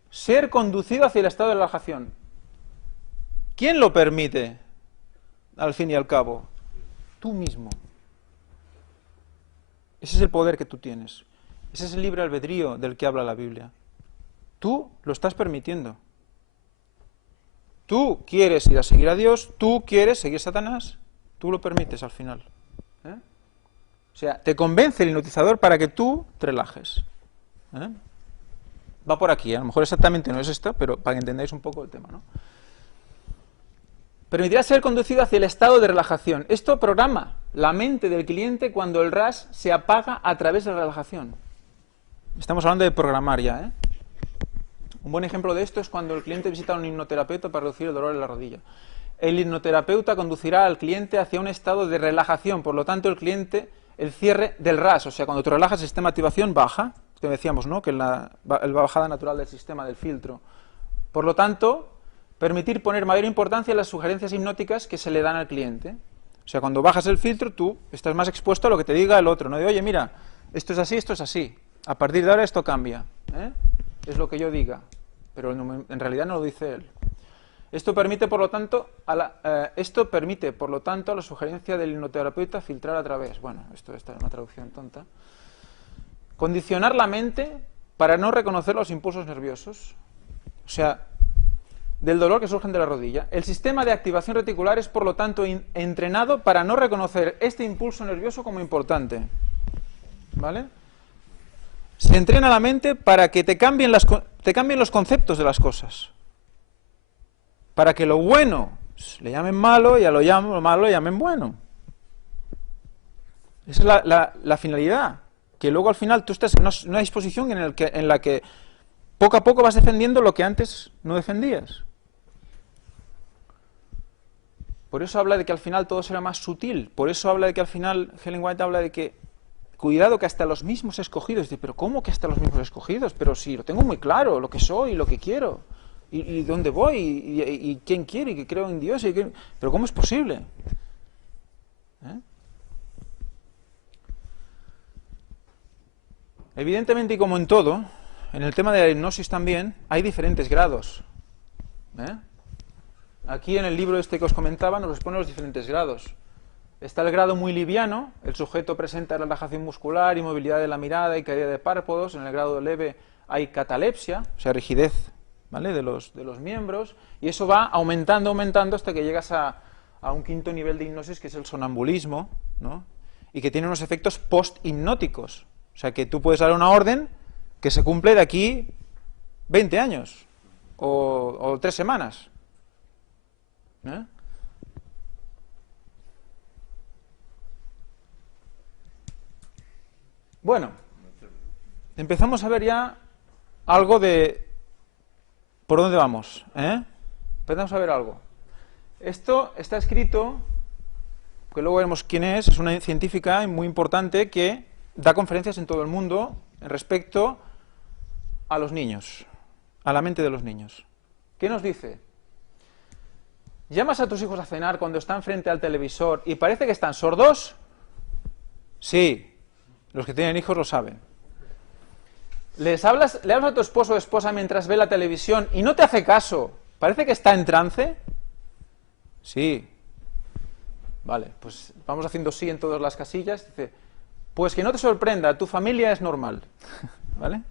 ser conducido hacia el estado de relajación. ¿Quién lo permite, al fin y al cabo? Tú mismo. Ese es el poder que tú tienes. Ese es el libre albedrío del que habla la Biblia. Tú lo estás permitiendo. Tú quieres ir a seguir a Dios, tú quieres seguir a Satanás, tú lo permites al final. O sea, te convence el hipnotizador para que tú te relajes. Va por aquí, a lo mejor exactamente no es esto, pero para que entendáis un poco el tema, ¿no? Permitirá ser conducido hacia el estado de relajación. Esto programa la mente del cliente cuando el RAS se apaga a través de la relajación. Estamos hablando de programar ya, Un buen ejemplo de esto es cuando el cliente visita a un hipnoterapeuta para reducir el dolor en la rodilla. El hipnoterapeuta conducirá al cliente hacia un estado de relajación, por lo tanto el cierre del RAS, o sea, cuando tú relajas el sistema de activación baja, que decíamos, ¿no?, que la bajada natural del sistema del filtro. Por lo tanto, permitir poner mayor importancia a las sugerencias hipnóticas que se le dan al cliente. O sea, cuando bajas el filtro, tú estás más expuesto a lo que te diga el otro, no de, oye, mira, esto es así, a partir de ahora esto cambia, es lo que yo diga, pero en realidad no lo dice él. Esto permite, por lo tanto, a la sugerencia del hipnoterapeuta filtrar a través, bueno, esto está en una traducción tonta, condicionar la mente para no reconocer los impulsos nerviosos, o sea, del dolor que surgen de la rodilla. El sistema de activación reticular es, por lo tanto, entrenado para no reconocer este impulso nervioso como importante, ¿vale? Se entrena la mente para que te cambien los conceptos de las cosas. Para que lo bueno le llamen malo y a lo malo le llamen bueno. Esa es la finalidad. Que luego al final tú estás en una disposición en la que poco a poco vas defendiendo lo que antes no defendías. Por eso habla de que al final todo será más sutil. Por eso habla de que al final, Ellen White habla de que cuidado que hasta los mismos escogidos. Dice, pero ¿cómo que hasta los mismos escogidos? Pero si lo tengo muy claro, lo que soy, lo que quiero. Y dónde voy, y quién quiere, y que creo en Dios, pero ¿cómo es posible? Evidentemente, y como en todo, en el tema de la hipnosis también, hay diferentes grados. Aquí en el libro este que os comentaba nos los pone los diferentes grados. Está el grado muy liviano, el sujeto presenta relajación muscular, inmovilidad de la mirada y caída de párpados. En el grado leve hay catalepsia, o sea, rigidez, ¿vale?, de los miembros, y eso va aumentando hasta que llegas a un quinto nivel de hipnosis, que es el sonambulismo, ¿no?, y que tiene unos efectos post-hipnóticos. O sea, que tú puedes dar una orden que se cumple de aquí 20 años o 3 semanas. Bueno, empezamos a ver ya algo de ¿Por dónde vamos? Empezamos a ver algo. Esto está escrito, que luego veremos quién es una científica muy importante que da conferencias en todo el mundo respecto a los niños, a la mente de los niños. ¿Qué nos dice? ¿Llamas a tus hijos a cenar cuando están frente al televisor y parece que están sordos? Sí, los que tienen hijos lo saben. ¿Le hablas a tu esposo o esposa mientras ve la televisión y no te hace caso? ¿Parece que está en trance? Sí. Vale, pues vamos haciendo sí en todas las casillas. Dice, pues que no te sorprenda, tu familia es normal. ¿Vale?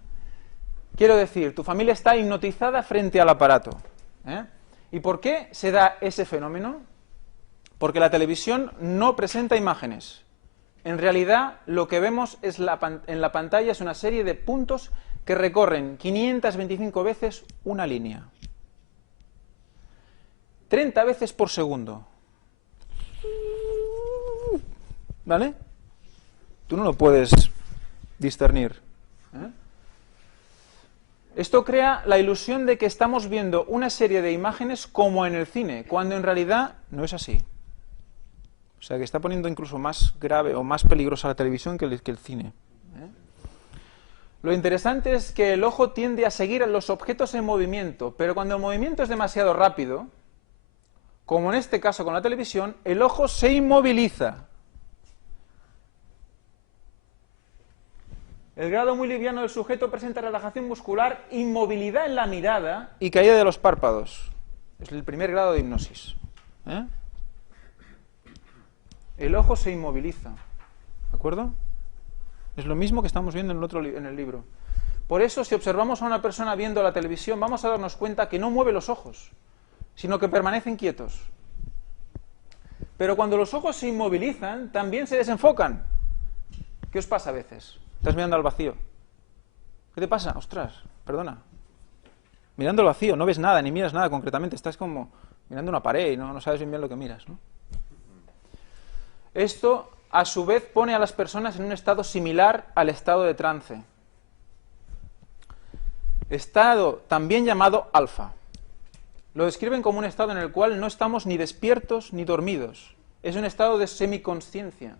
Quiero decir, tu familia está hipnotizada frente al aparato. ¿Y por qué se da ese fenómeno? Porque la televisión no presenta imágenes. En realidad, lo que vemos en la pantalla es una serie de puntos que recorren 525 veces una línea. 30 veces por segundo. ¿Vale? Tú no lo puedes discernir. Esto crea la ilusión de que estamos viendo una serie de imágenes como en el cine, cuando en realidad no es así. O sea, que está poniendo incluso más grave o más peligrosa la televisión que el cine. Lo interesante es que el ojo tiende a seguir a los objetos en movimiento, pero cuando el movimiento es demasiado rápido, como en este caso con la televisión, el ojo se inmoviliza. El grado muy liviano del sujeto presenta relajación muscular, inmovilidad en la mirada y caída de los párpados. Es el primer grado de hipnosis. El ojo se inmoviliza. ¿De acuerdo? Es lo mismo que estamos viendo en el libro. Por eso, si observamos a una persona viendo la televisión, vamos a darnos cuenta que no mueve los ojos, sino que permanecen quietos. Pero cuando los ojos se inmovilizan, también se desenfocan. ¿Qué os pasa a veces? Estás mirando al vacío. ¿Qué te pasa? Ostras, perdona. Mirando al vacío, no ves nada, ni miras nada concretamente. Estás como mirando una pared y no sabes bien lo que miras, ¿no? Esto, a su vez, pone a las personas en un estado similar al estado de trance. Estado también llamado alfa. Lo describen como un estado en el cual no estamos ni despiertos ni dormidos. Es un estado de semiconsciencia,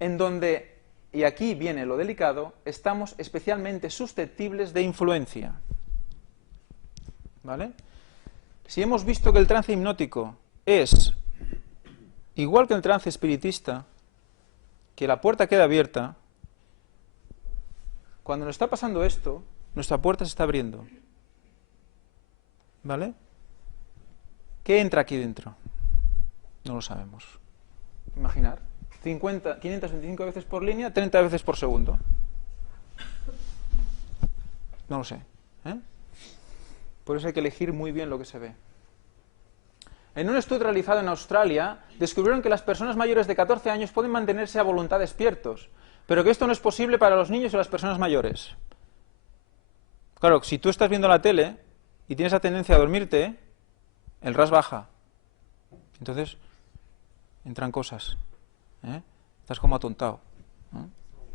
en donde, y aquí viene lo delicado, estamos especialmente susceptibles de influencia. ¿Vale? Si hemos visto que el trance hipnótico es igual que el trance espiritista, que la puerta queda abierta, cuando nos está pasando esto, nuestra puerta se está abriendo. ¿Vale? ¿Qué entra aquí dentro? No lo sabemos. Imaginar. 525 veces por línea, 30 veces por segundo. No lo sé. Por eso hay que elegir muy bien lo que se ve. En un estudio realizado en Australia, descubrieron que las personas mayores de 14 años pueden mantenerse a voluntad despiertos, pero que esto no es posible para los niños y las personas mayores. Claro, si tú estás viendo la tele y tienes la tendencia a dormirte, el RAS baja. Entonces, entran cosas. Estás como atontado.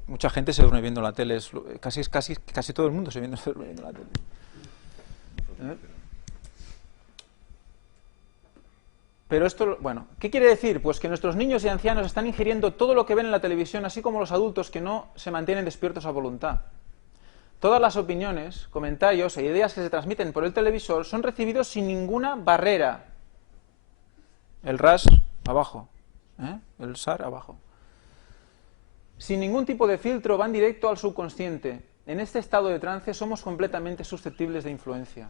Mucha gente se duerme viendo la tele. Casi todo el mundo se duerme viendo la tele. Pero esto, bueno, ¿qué quiere decir? Pues que nuestros niños y ancianos están ingiriendo todo lo que ven en la televisión, así como los adultos que no se mantienen despiertos a voluntad. Todas las opiniones, comentarios e ideas que se transmiten por el televisor son recibidos sin ninguna barrera. El RAS abajo, el SAR abajo. Sin ningún tipo de filtro, van directo al subconsciente. En este estado de trance somos completamente susceptibles de influencia.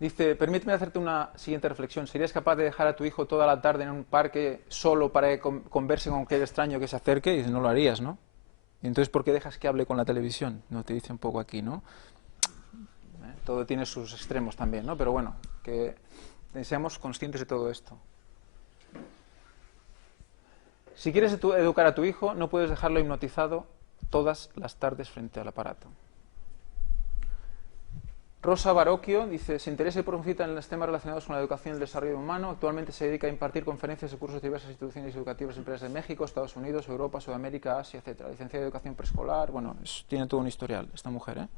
Dice, permíteme hacerte una siguiente reflexión. ¿Serías capaz de dejar a tu hijo toda la tarde en un parque solo para que converse con cualquier extraño que se acerque? Y dice, no lo harías, ¿no? Y entonces, ¿por qué dejas que hable con la televisión? No te dice un poco aquí, ¿no? Todo tiene sus extremos también, ¿no? Pero bueno, que seamos conscientes de todo esto. Si quieres educar a tu hijo, no puedes dejarlo hipnotizado todas las tardes frente al aparato. Rosa Barocchio dice, se interesa y profundita en los temas relacionados con la educación y el desarrollo humano. Actualmente se dedica a impartir conferencias y cursos de diversas instituciones educativas y empresas de México, Estados Unidos, Europa, Sudamérica, Asia, etc. Licenciada en educación preescolar. Bueno, tiene todo un historial esta mujer,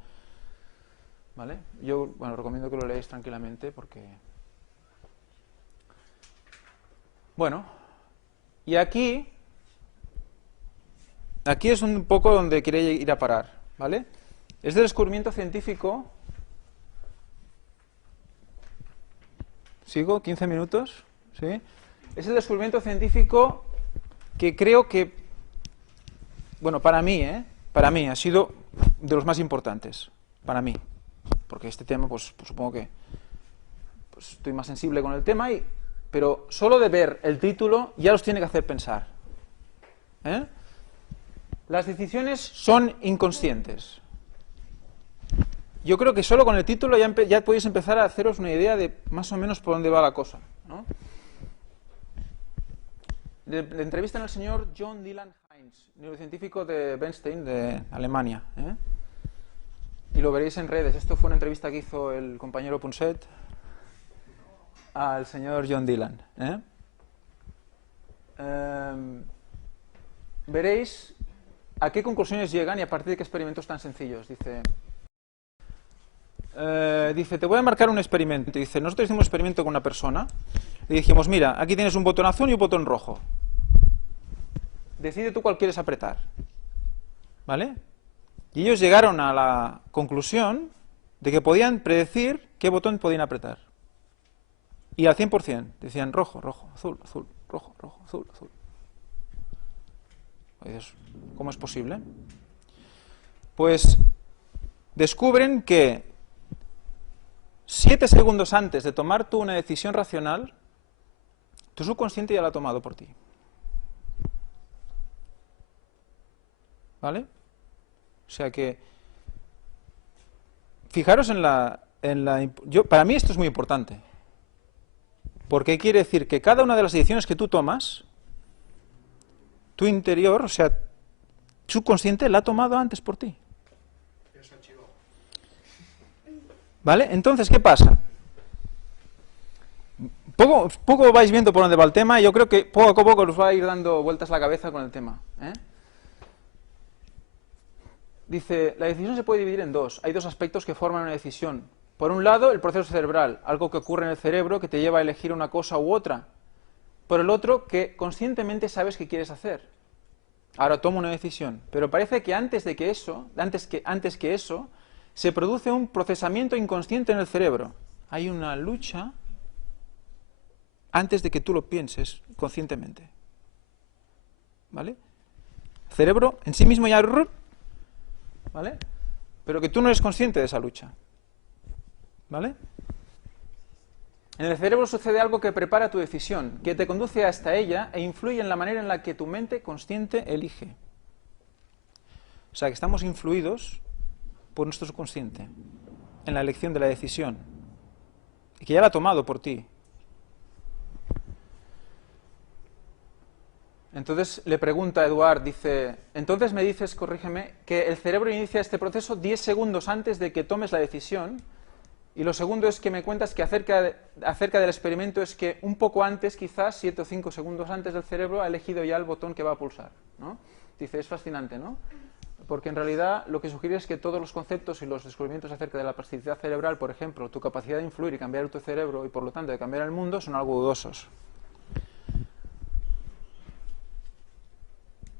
¿vale? Yo, bueno, recomiendo que lo leáis tranquilamente porque... Bueno, y aquí es un poco donde quiere ir a parar, ¿vale? Es del descubrimiento científico... ¿Sigo? ¿15 minutos? ¿Sí? Es el descubrimiento científico que creo que, bueno, para mí ha sido de los más importantes, para mí, porque este tema, pues supongo que pues, estoy más sensible con el tema, pero solo de ver el título ya los tiene que hacer pensar. Las decisiones son inconscientes. Yo creo que solo con el título ya podéis empezar a haceros una idea de más o menos por dónde va la cosa, ¿no? Le entrevistan al señor John Dylan Heinz, neurocientífico de Bernstein, de Alemania, y lo veréis en redes. Esto fue una entrevista que hizo el compañero Punset al señor John Dylan. Veréis a qué conclusiones llegan y a partir de qué experimentos tan sencillos. Dice, te voy a marcar un experimento. Dice, nosotros hicimos un experimento con una persona. Le dijimos, mira, aquí tienes un botón azul y un botón rojo. Decide tú cuál quieres apretar. ¿Vale? Y ellos llegaron a la conclusión de que podían predecir qué botón podían apretar. Y al 100%. Decían rojo, rojo, azul, azul, rojo, rojo, azul, azul. ¿Cómo es posible? Pues descubren que 7 segundos antes de tomar tú una decisión racional, tu subconsciente ya la ha tomado por ti. ¿Vale? O sea que, fijaros para mí esto es muy importante. Porque quiere decir que cada una de las decisiones que tú tomas, tu interior, o sea, tu subconsciente la ha tomado antes por ti. ¿Vale? Entonces, ¿qué pasa? Poco vais viendo por dónde va el tema y yo creo que poco a poco os va a ir dando vueltas la cabeza con el tema. Dice, la decisión se puede dividir en dos. Hay dos aspectos que forman una decisión. Por un lado, el proceso cerebral, algo que ocurre en el cerebro que te lleva a elegir una cosa u otra. Por el otro, que conscientemente sabes qué quieres hacer. Ahora tomo una decisión. Pero parece que antes que eso, se produce un procesamiento inconsciente en el cerebro. Hay una lucha antes de que tú lo pienses conscientemente. ¿Vale? El cerebro en sí mismo ya... ¿Vale? Pero que tú no eres consciente de esa lucha. ¿Vale? En el cerebro sucede algo que prepara tu decisión, que te conduce hasta ella e influye en la manera en la que tu mente consciente elige. O sea, que estamos influidos por nuestro subconsciente en la elección de la decisión y que ya la ha tomado por ti. Entonces le pregunta a Eduard, dice, entonces me dices, corrígeme, que el cerebro inicia este proceso 10 segundos antes de que tomes la decisión, y lo segundo es que me cuentas que acerca del experimento es que un poco antes, quizás 7 o 5 segundos antes del cerebro, ha elegido ya el botón que va a pulsar, ¿no? Dice, es fascinante, ¿no? Porque en realidad lo que sugiere es que todos los conceptos y los descubrimientos acerca de la plasticidad cerebral, por ejemplo, tu capacidad de influir y cambiar tu cerebro y por lo tanto de cambiar el mundo, son algo dudosos.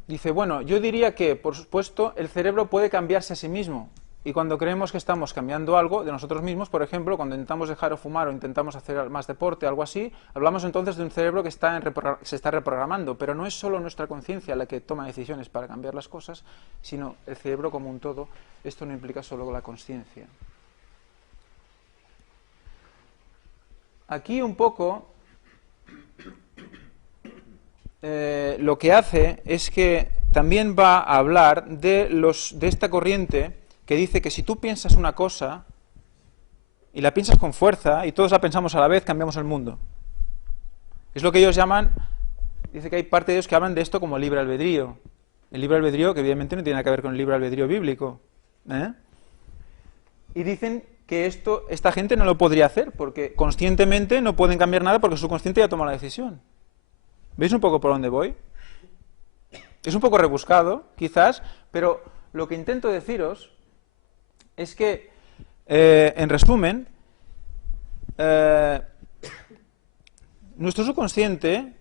Dice, bueno, yo diría que, por supuesto, el cerebro puede cambiarse a sí mismo. Y cuando creemos que estamos cambiando algo de nosotros mismos, por ejemplo, cuando intentamos dejar de fumar o intentamos hacer más deporte, algo así, hablamos entonces de un cerebro que se está reprogramando. Pero no es solo nuestra conciencia la que toma decisiones para cambiar las cosas, sino el cerebro como un todo. Esto no implica solo la consciencia. Aquí un poco... lo que hace es que también va a hablar de esta corriente que dice que si tú piensas una cosa y la piensas con fuerza y todos la pensamos a la vez, cambiamos el mundo. Es lo que ellos llaman, dice que hay parte de ellos que hablan de esto como libre albedrío. El libre albedrío que evidentemente no tiene nada que ver con el libre albedrío bíblico. Y dicen que esta gente no lo podría hacer porque conscientemente no pueden cambiar nada porque su consciente ya toma la decisión. ¿Veis un poco por dónde voy? Es un poco rebuscado, quizás, pero lo que intento deciros es que en resumen, nuestro subconsciente,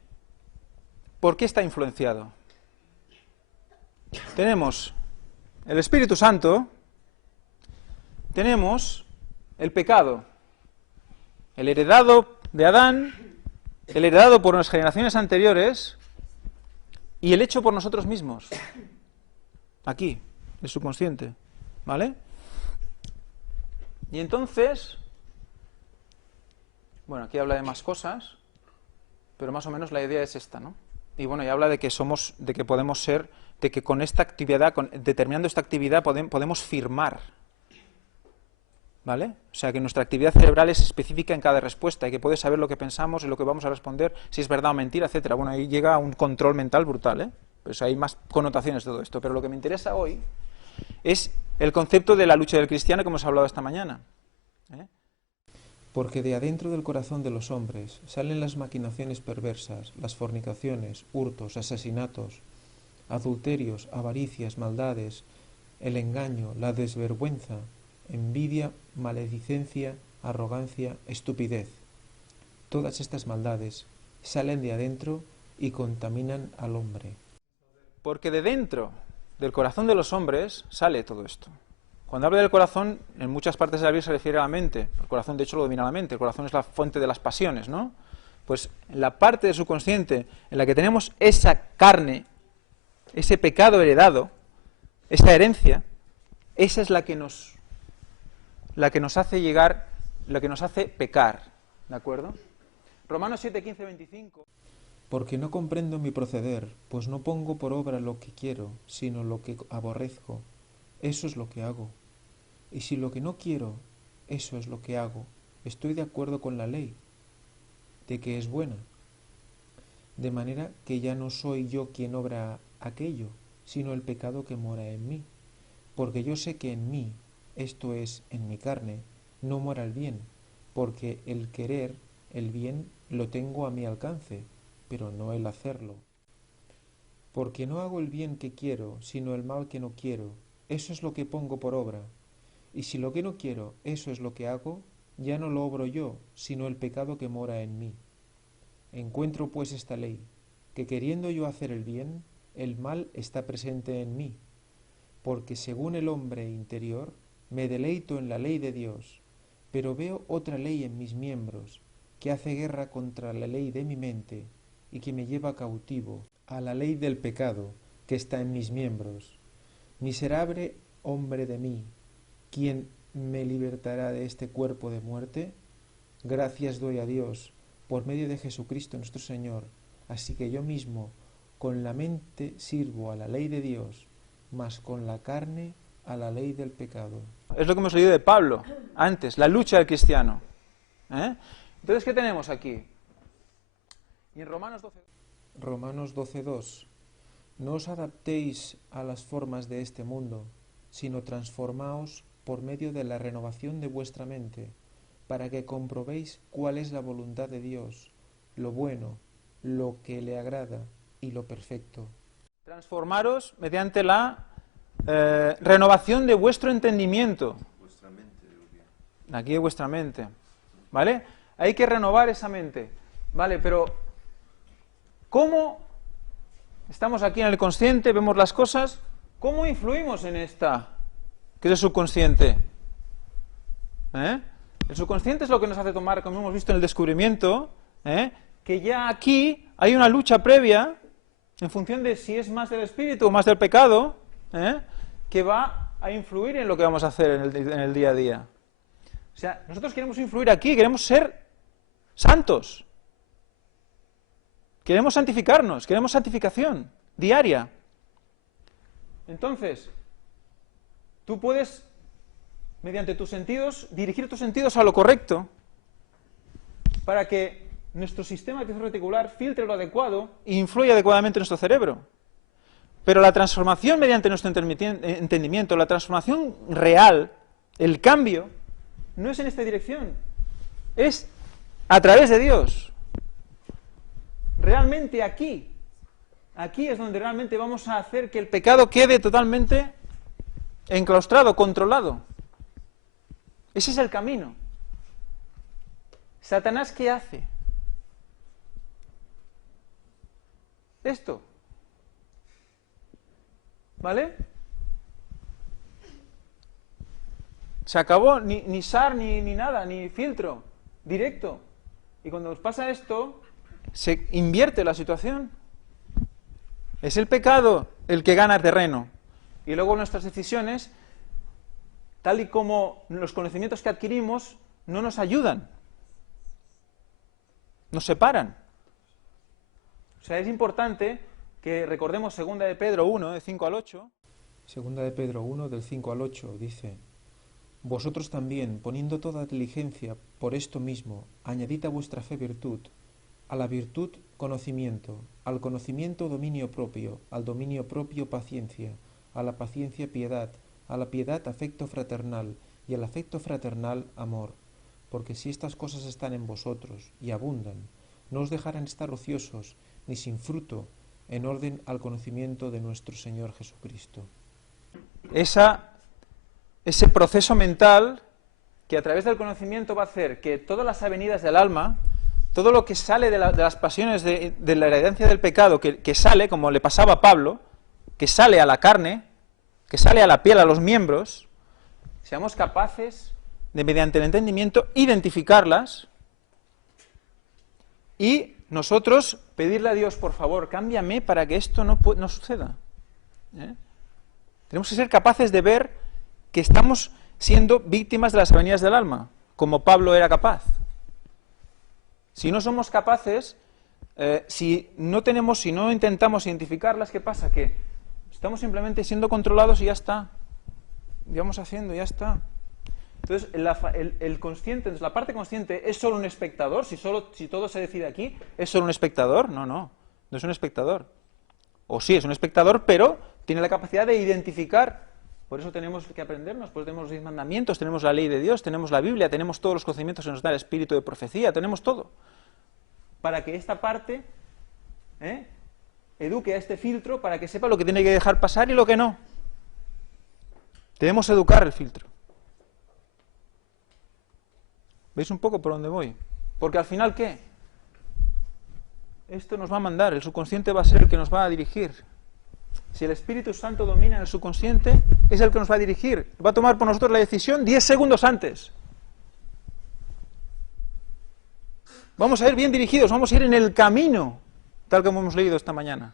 ¿por qué está influenciado? Tenemos el Espíritu Santo, tenemos el pecado, el heredado de Adán, el heredado por las generaciones anteriores y el hecho por nosotros mismos. Aquí, el subconsciente, ¿vale? Y entonces, bueno, aquí habla de más cosas, pero más o menos la idea es esta, ¿no? Y bueno, y habla de que somos, de que podemos ser, de que con esta actividad, determinando esta actividad, podemos firmar, ¿vale? O sea, que nuestra actividad cerebral es específica en cada respuesta y que puede saber lo que pensamos y lo que vamos a responder, si es verdad o mentira, etcétera. Bueno, ahí llega a un control mental brutal, ¿eh? Pues hay más connotaciones de todo esto, pero lo que me interesa hoy es el concepto de la lucha del cristiano que hemos hablado esta mañana, ¿eh? Porque de adentro del corazón de los hombres salen las maquinaciones perversas, las fornicaciones, hurtos, asesinatos, adulterios, avaricias, maldades, el engaño, la desvergüenza, envidia, maledicencia, arrogancia, estupidez. Todas estas maldades salen de adentro y contaminan al hombre. Porque de dentro del corazón de los hombres sale todo esto. Cuando habla del corazón, en muchas partes de la Biblia se refiere a la mente. El corazón, de hecho, lo domina la mente. El corazón es la fuente de las pasiones, ¿no? Pues en la parte del subconsciente en la que tenemos esa carne, ese pecado heredado, esa herencia, esa es la que nos hace llegar, la que nos hace pecar, ¿de acuerdo? Romanos 7, 15, 25. Porque no comprendo mi proceder, pues no pongo por obra lo que quiero, sino lo que aborrezco. Eso es lo que hago. Y si lo que no quiero, eso es lo que hago, estoy de acuerdo con la ley, de que es buena. De manera que ya no soy yo quien obra aquello, sino el pecado que mora en mí. Porque yo sé que en mí, esto es, en mi carne, no mora el bien, porque el querer, el bien, lo tengo a mi alcance, pero no el hacerlo. Porque no hago el bien que quiero, sino el mal que no quiero, eso es lo que pongo por obra. Y si lo que no quiero, eso es lo que hago, ya no lo obro yo, sino el pecado que mora en mí. Encuentro pues esta ley, que queriendo yo hacer el bien, el mal está presente en mí, porque según el hombre interior, me deleito en la ley de Dios, pero veo otra ley en mis miembros, que hace guerra contra la ley de mi mente, y que me lleva cautivo a la ley del pecado que está en mis miembros. Miserable hombre de mí, ¿quién me libertará de este cuerpo de muerte? Gracias doy a Dios por medio de Jesucristo nuestro Señor. Así que yo mismo con la mente sirvo a la ley de Dios, mas con la carne a la ley del pecado. Es lo que hemos leído de Pablo antes, la lucha del cristiano, ¿eh? Entonces, ¿qué tenemos aquí? Y en Romanos 12. Romanos 12:2. No os adaptéis a las formas de este mundo, sino transformaos por medio de la renovación de vuestra mente, para que comprobéis cuál es la voluntad de Dios, lo bueno, lo que le agrada y lo perfecto. Transformaros mediante la renovación de vuestro entendimiento. Vuestra mente, Aquí de vuestra mente, ¿vale? Hay que renovar esa mente, ¿vale? Pero, ¿cómo estamos aquí en el consciente, vemos las cosas? ¿Cómo influimos en esta, que es el subconsciente? El subconsciente es lo que nos hace tomar, como hemos visto en el descubrimiento, que ya aquí hay una lucha previa, en función de si es más del espíritu o más del pecado, que va a influir en lo que vamos a hacer en el día a día. O sea, nosotros queremos influir aquí, queremos ser santos. Queremos santificarnos, queremos santificación diaria. Entonces, tú puedes, mediante tus sentidos, dirigir tus sentidos a lo correcto para que nuestro sistema reticular filtre lo adecuado e influya adecuadamente en nuestro cerebro. Pero la transformación mediante nuestro entendimiento, la transformación real, el cambio, no es en esta dirección, es a través de Dios. Realmente aquí es donde realmente vamos a hacer que el pecado quede totalmente enclaustrado, controlado. Ese es el camino. ¿Satanás qué hace? Esto. ¿Vale? Se acabó, ni SAR, ni nada, ni filtro, directo. Y cuando nos pasa esto, se invierte la situación. Es el pecado el que gana terreno. Y luego nuestras decisiones, tal y como los conocimientos que adquirimos, no nos ayudan. Nos separan. O sea, es importante que recordemos 2 de Pedro 1, de 5 al 8. 2 de Pedro 1, del 5 al 8, dice: Vosotros también, poniendo toda diligencia por esto mismo, añadid a vuestra fe virtud, a la virtud conocimiento, al conocimiento dominio propio, al dominio propio paciencia, a la paciencia piedad, a la piedad afecto fraternal, y al afecto fraternal amor. Porque si estas cosas están en vosotros y abundan, no os dejarán estar ociosos, ni sin fruto, en orden al conocimiento de nuestro Señor Jesucristo. Ese proceso mental que a través del conocimiento va a hacer que todas las avenidas del alma, todo lo que sale de las pasiones de la herencia del pecado, que sale, como le pasaba a Pablo, que sale a la carne, que sale a la piel, a los miembros, seamos capaces de, mediante el entendimiento, identificarlas y nosotros pedirle a Dios, por favor, cámbiame para que esto no suceda. Tenemos que ser capaces de ver que estamos siendo víctimas de las avenidas del alma, como Pablo era capaz. Si no somos capaces, si no intentamos identificarlas, ¿qué pasa? Que estamos simplemente siendo controlados y ya está. Y vamos haciendo, ya está. Entonces, el consciente, la parte consciente, ¿es solo un espectador? Si todo se decide aquí, ¿es solo un espectador? No es un espectador. O sí, es un espectador, pero tiene la capacidad de identificar. Por eso tenemos que aprendernos, por eso tenemos los 10 mandamientos, tenemos la ley de Dios, tenemos la Biblia, tenemos todos los conocimientos que nos da el espíritu de profecía, tenemos todo. Para que esta parte eduque a este filtro, para que sepa lo que tiene que dejar pasar y lo que no. Debemos educar el filtro. ¿Veis un poco por dónde voy? Porque al final, ¿qué? Esto nos va a mandar, el subconsciente va a ser el que nos va a dirigir. Si el Espíritu Santo domina en el subconsciente, es el que nos va a dirigir. Va a tomar por nosotros la decisión 10 segundos antes. Vamos a ir bien dirigidos, vamos a ir en el camino, tal como hemos leído esta mañana.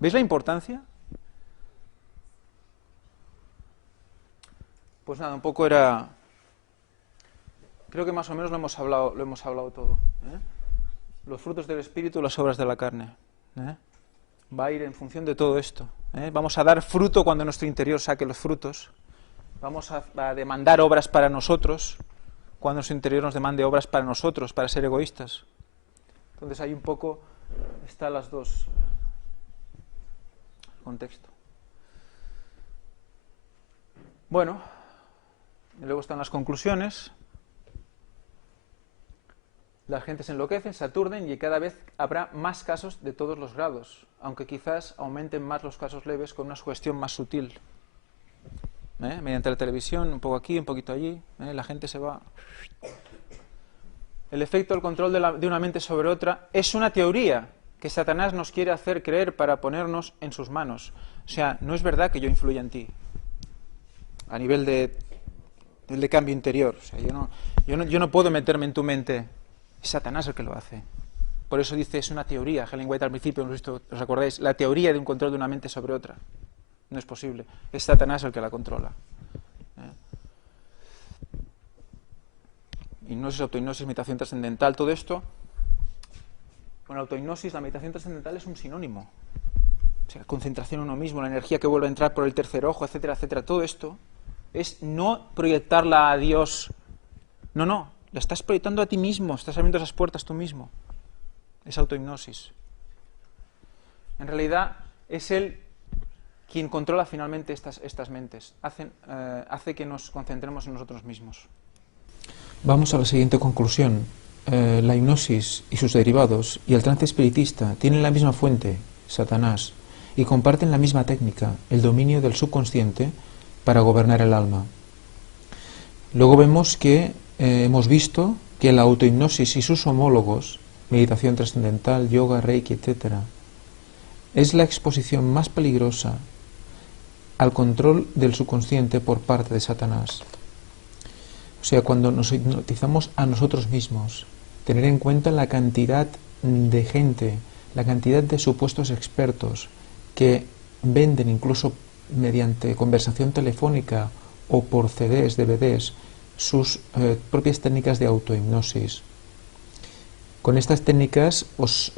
¿Veis la importancia? Pues nada, un poco era... Creo que más o menos lo hemos hablado todo. Los frutos del Espíritu, las obras de la carne. Va a ir en función de todo esto. Vamos a dar fruto cuando nuestro interior saque los frutos. Vamos a demandar obras para nosotros cuando nuestro interior nos demande obras para nosotros, para ser egoístas. Entonces ahí un poco están las dos contexto. Bueno, y luego están las conclusiones. La gente se enloquece, se aturden y cada vez habrá más casos de todos los grados, aunque quizás aumenten más los casos leves con una sugestión más sutil. Mediante la televisión, un poco aquí, un poquito allí, la gente se va... El efecto del control de una mente sobre otra es una teoría que Satanás nos quiere hacer creer para ponernos en sus manos. O sea, no es verdad que yo influya en ti, a nivel de cambio interior. O sea, yo no puedo meterme en tu mente. Es Satanás el que lo hace. Por eso dice, es una teoría. Helen White al principio, hemos visto, ¿os acordáis? La teoría de un control de una mente sobre otra. No es posible. Es Satanás el que la controla. Hipnosis, autohipnosis, meditación trascendental, todo esto. Con la autohipnosis, la meditación trascendental es un sinónimo. O sea, concentración en uno mismo, la energía que vuelve a entrar por el tercer ojo, etcétera, etcétera. Todo esto es no proyectarla a Dios. No. La estás proyectando a ti mismo, estás abriendo esas puertas tú mismo. Es autohipnosis. En realidad, es Él quien controla finalmente estas mentes. Hace que nos concentremos en nosotros mismos. Vamos a la siguiente conclusión. La hipnosis y sus derivados y el trance espiritista tienen la misma fuente, Satanás, y comparten la misma técnica, el dominio del subconsciente, para gobernar el alma. Luego vemos que hemos visto que la autohipnosis y sus homólogos, meditación trascendental, yoga, reiki, etc., es la exposición más peligrosa al control del subconsciente por parte de Satanás. O sea, cuando nos hipnotizamos a nosotros mismos, tener en cuenta la cantidad de gente, la cantidad de supuestos expertos que venden incluso mediante conversación telefónica o por CDs, DVDs, sus propias técnicas de autohipnosis. Con estas técnicas os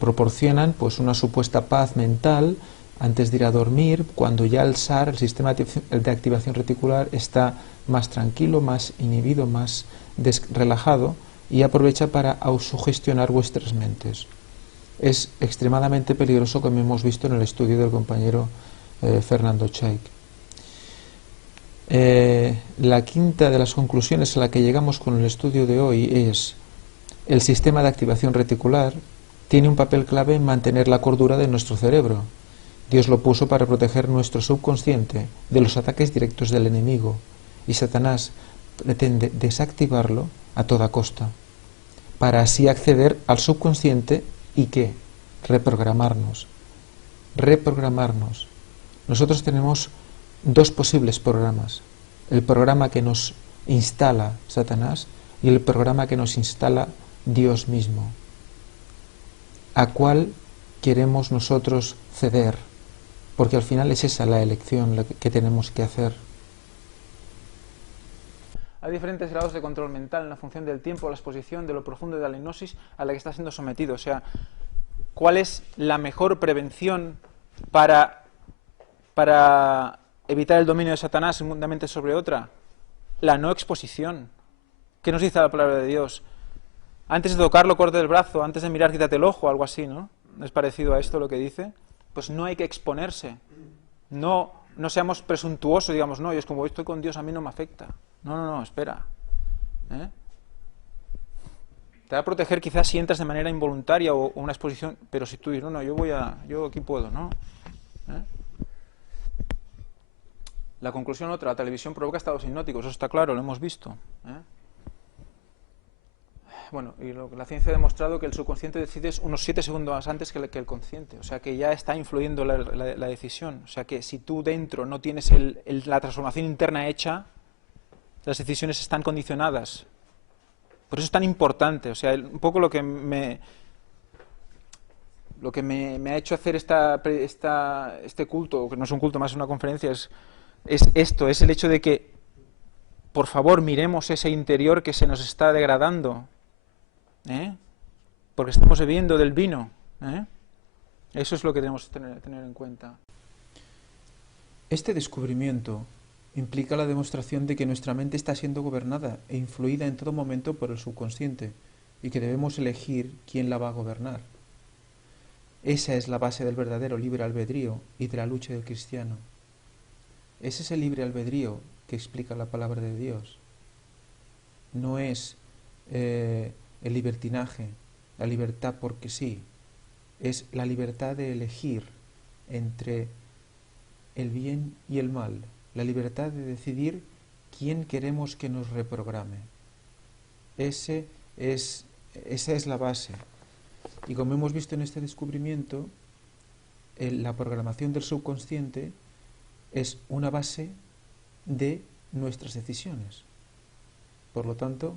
proporcionan pues una supuesta paz mental antes de ir a dormir, cuando ya el SAR, el sistema de activación reticular, está más tranquilo, más inhibido, más relajado, y aprovecha para autosugestionar vuestras mentes. Es extremadamente peligroso, como hemos visto en el estudio del compañero Fernando Chaik. La quinta de las conclusiones a la que llegamos con el estudio de hoy es: el sistema de activación reticular tiene un papel clave en mantener la cordura de nuestro cerebro. Dios lo puso para proteger nuestro subconsciente de los ataques directos del enemigo, y Satanás pretende desactivarlo a toda costa, para así acceder al subconsciente y ¿qué? Reprogramarnos. Nosotros tenemos dos posibles programas: el programa que nos instala Satanás y el programa que nos instala Dios mismo. ¿A cuál queremos nosotros ceder? Porque al final es esa la elección que tenemos que hacer. Hay diferentes grados de control mental en la función del tiempo, la exposición, de lo profundo de la hipnosis a la que está siendo sometido. O sea, ¿cuál es la mejor prevención para evitar el dominio de Satanás en una mente sobre otra? La no exposición. ¿Qué nos dice la palabra de Dios? Antes de tocarlo, corte el brazo; antes de mirar, quítate el ojo, algo así, ¿no? ¿Es parecido a esto lo que dice? Pues no hay que exponerse. No seamos presuntuosos, digamos, no, yo es como estoy con Dios, a mí no me afecta. No, espera. Te va a proteger quizás si entras de manera involuntaria o una exposición, pero si tú dices, no, yo aquí puedo, ¿no? La conclusión otra: la televisión provoca estados hipnóticos, eso está claro, lo hemos visto. Bueno, y la ciencia ha demostrado que el subconsciente decide unos 7 segundos antes que el consciente, o sea que ya está influyendo la decisión. O sea que si tú dentro no tienes la transformación interna hecha, las decisiones están condicionadas. Por eso es tan importante. O sea, un poco lo que me ha hecho hacer este culto, que no es un culto, más una conferencia, es esto, es el hecho de que, por favor, miremos ese interior que se nos está degradando. Porque estamos bebiendo del vino. Eso es lo que tenemos que tener en cuenta. Este descubrimiento implica la demostración de que nuestra mente está siendo gobernada e influida en todo momento por el subconsciente, y que debemos elegir quién la va a gobernar. Esa es la base del verdadero libre albedrío y de la lucha del cristiano. Es ese libre albedrío que explica la palabra de Dios. No es el libertinaje, la libertad porque sí, es la libertad de elegir entre el bien y el mal, la libertad de decidir quién queremos que nos reprograme. Esa es la base. Y como hemos visto en este descubrimiento, la programación del subconsciente es una base de nuestras decisiones. Por lo tanto,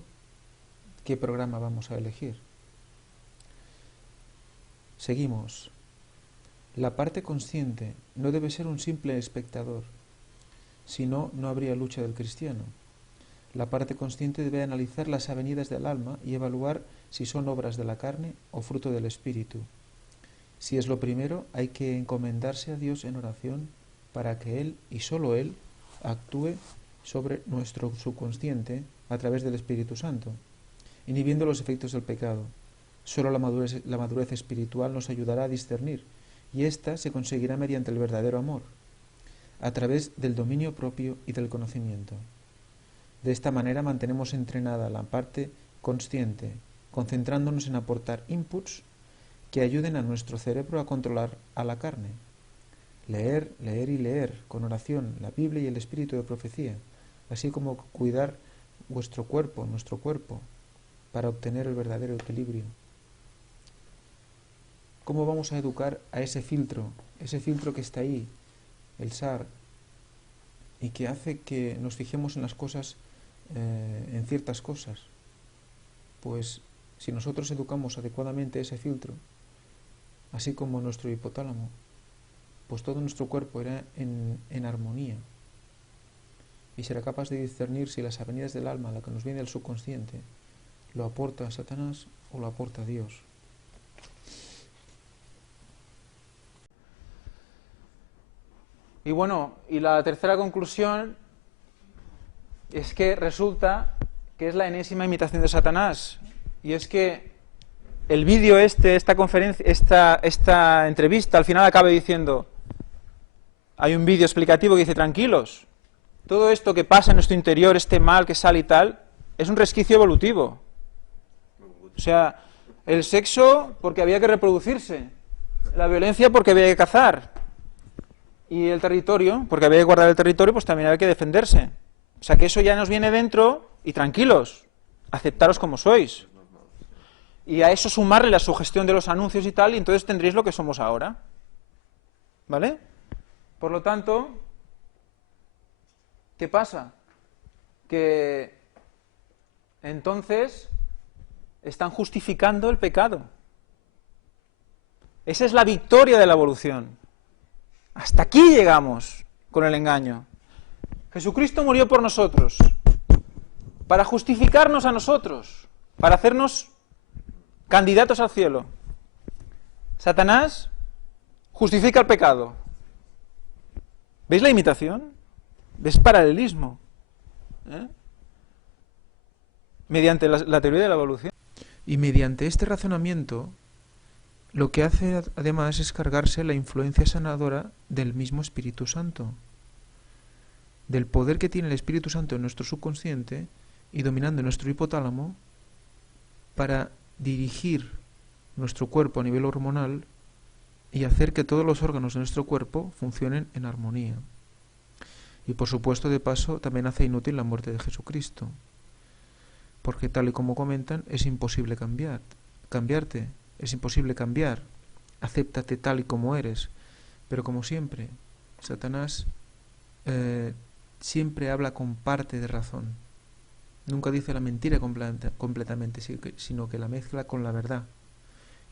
¿qué programa vamos a elegir? Seguimos. La parte consciente no debe ser un simple espectador, si no, no habría lucha del cristiano. La parte consciente debe analizar las avenidas del alma y evaluar si son obras de la carne o fruto del espíritu. Si es lo primero, hay que encomendarse a Dios en oración para que Él, y sólo Él, actúe sobre nuestro subconsciente a través del Espíritu Santo, inhibiendo los efectos del pecado. Solo la madurez espiritual nos ayudará a discernir, y ésta se conseguirá mediante el verdadero amor, a través del dominio propio y del conocimiento. De esta manera mantenemos entrenada la parte consciente, concentrándonos en aportar inputs que ayuden a nuestro cerebro a controlar a la carne. leer, leer y leer con oración la Biblia y el espíritu de profecía, así como cuidar vuestro cuerpo, nuestro cuerpo, para obtener el verdadero equilibrio. ¿Cómo vamos a educar a ese filtro que está ahí, el SAR, y que hace que nos fijemos en las cosas, en ciertas cosas? Pues si nosotros educamos adecuadamente ese filtro, así como nuestro hipotálamo, pues todo nuestro cuerpo irá en armonía y será capaz de discernir si las avenidas del alma, la que nos viene del subconsciente, lo aporta a Satanás o lo aporta a Dios. Y bueno, y la tercera conclusión es que resulta que es la enésima imitación de Satanás. Y es que el vídeo esta conferencia, esta entrevista, al final acaba diciendo, hay un vídeo explicativo que dice, tranquilos, todo esto que pasa en nuestro interior, este mal que sale y tal, es un resquicio evolutivo. O sea, el sexo porque había que reproducirse, la violencia porque había que cazar, y el territorio, porque había que guardar el territorio, pues también había que defenderse. O sea, que eso ya nos viene dentro, y tranquilos, aceptaros como sois. Y a eso sumarle la sugestión de los anuncios y tal, y entonces tendréis lo que somos ahora. ¿Vale? Por lo tanto, ¿qué pasa? Que entonces están justificando el pecado. Esa es la victoria de la evolución. Hasta aquí llegamos con el engaño. Jesucristo murió por nosotros, para justificarnos a nosotros, para hacernos candidatos al cielo. Satanás justifica el pecado. ¿Veis la imitación? ¿Ves paralelismo? Mediante la teoría de la evolución. Y mediante este razonamiento, lo que hace además es cargarse la influencia sanadora del mismo Espíritu Santo, del poder que tiene el Espíritu Santo en nuestro subconsciente y dominando nuestro hipotálamo para dirigir nuestro cuerpo a nivel hormonal y hacer que todos los órganos de nuestro cuerpo funcionen en armonía. Y por supuesto, de paso, también hace inútil la muerte de Jesucristo, porque tal y como comentan, es imposible cambiarte, es imposible cambiar, acéptate tal y como eres. Pero como siempre, Satanás siempre habla con parte de razón. Nunca dice la mentira completamente, sino que la mezcla con la verdad.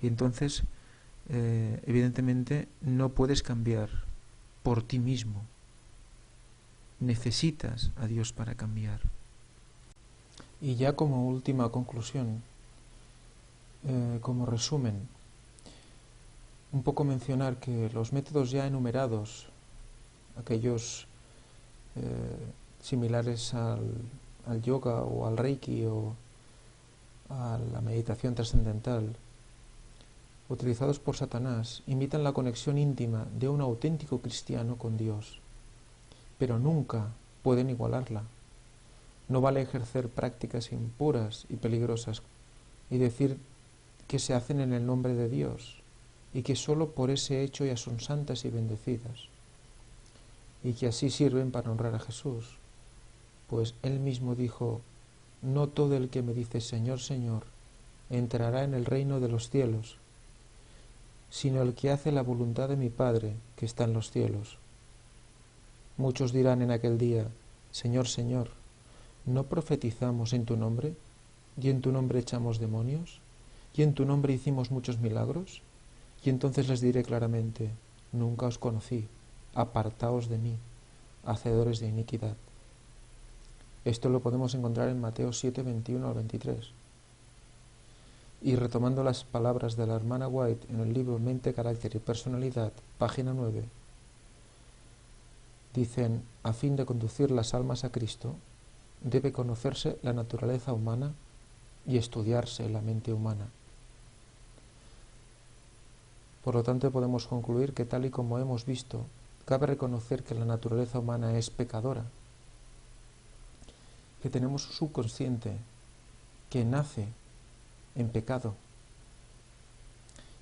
Y entonces, evidentemente, no puedes cambiar por ti mismo. Necesitas a Dios para cambiar. Y ya como última conclusión, como resumen, un poco mencionar que los métodos ya enumerados, aquellos similares al yoga o al reiki o a la meditación trascendental, utilizados por Satanás, imitan la conexión íntima de un auténtico cristiano con Dios, pero nunca pueden igualarla. No vale ejercer prácticas impuras y peligrosas y decir que se hacen en el nombre de Dios y que sólo por ese hecho ya son santas y bendecidas y que así sirven para honrar a Jesús, pues Él mismo dijo: no todo el que me dice Señor, Señor, entrará en el reino de los cielos, sino el que hace la voluntad de mi Padre que está en los cielos. Muchos dirán en aquel día: Señor, Señor, ¿no profetizamos en tu nombre? ¿Y en tu nombre echamos demonios? ¿Y en tu nombre hicimos muchos milagros? Y entonces les diré claramente: nunca os conocí, apartaos de mí, hacedores de iniquidad. Esto lo podemos encontrar en Mateo 7, 21 al 23. Y retomando las palabras de la hermana White en el libro Mente, Carácter y Personalidad, página 9, dicen: a fin de conducir las almas a Cristo, debe conocerse la naturaleza humana y estudiarse la mente humana. Por lo tanto, podemos concluir que, tal y como hemos visto, cabe reconocer que la naturaleza humana es pecadora, que tenemos un subconsciente que nace en pecado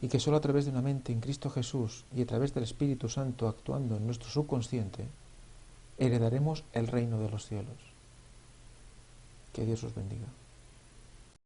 y que sólo a través de una mente en Cristo Jesús y a través del Espíritu Santo actuando en nuestro subconsciente, heredaremos el reino de los cielos. Que Dios os bendiga.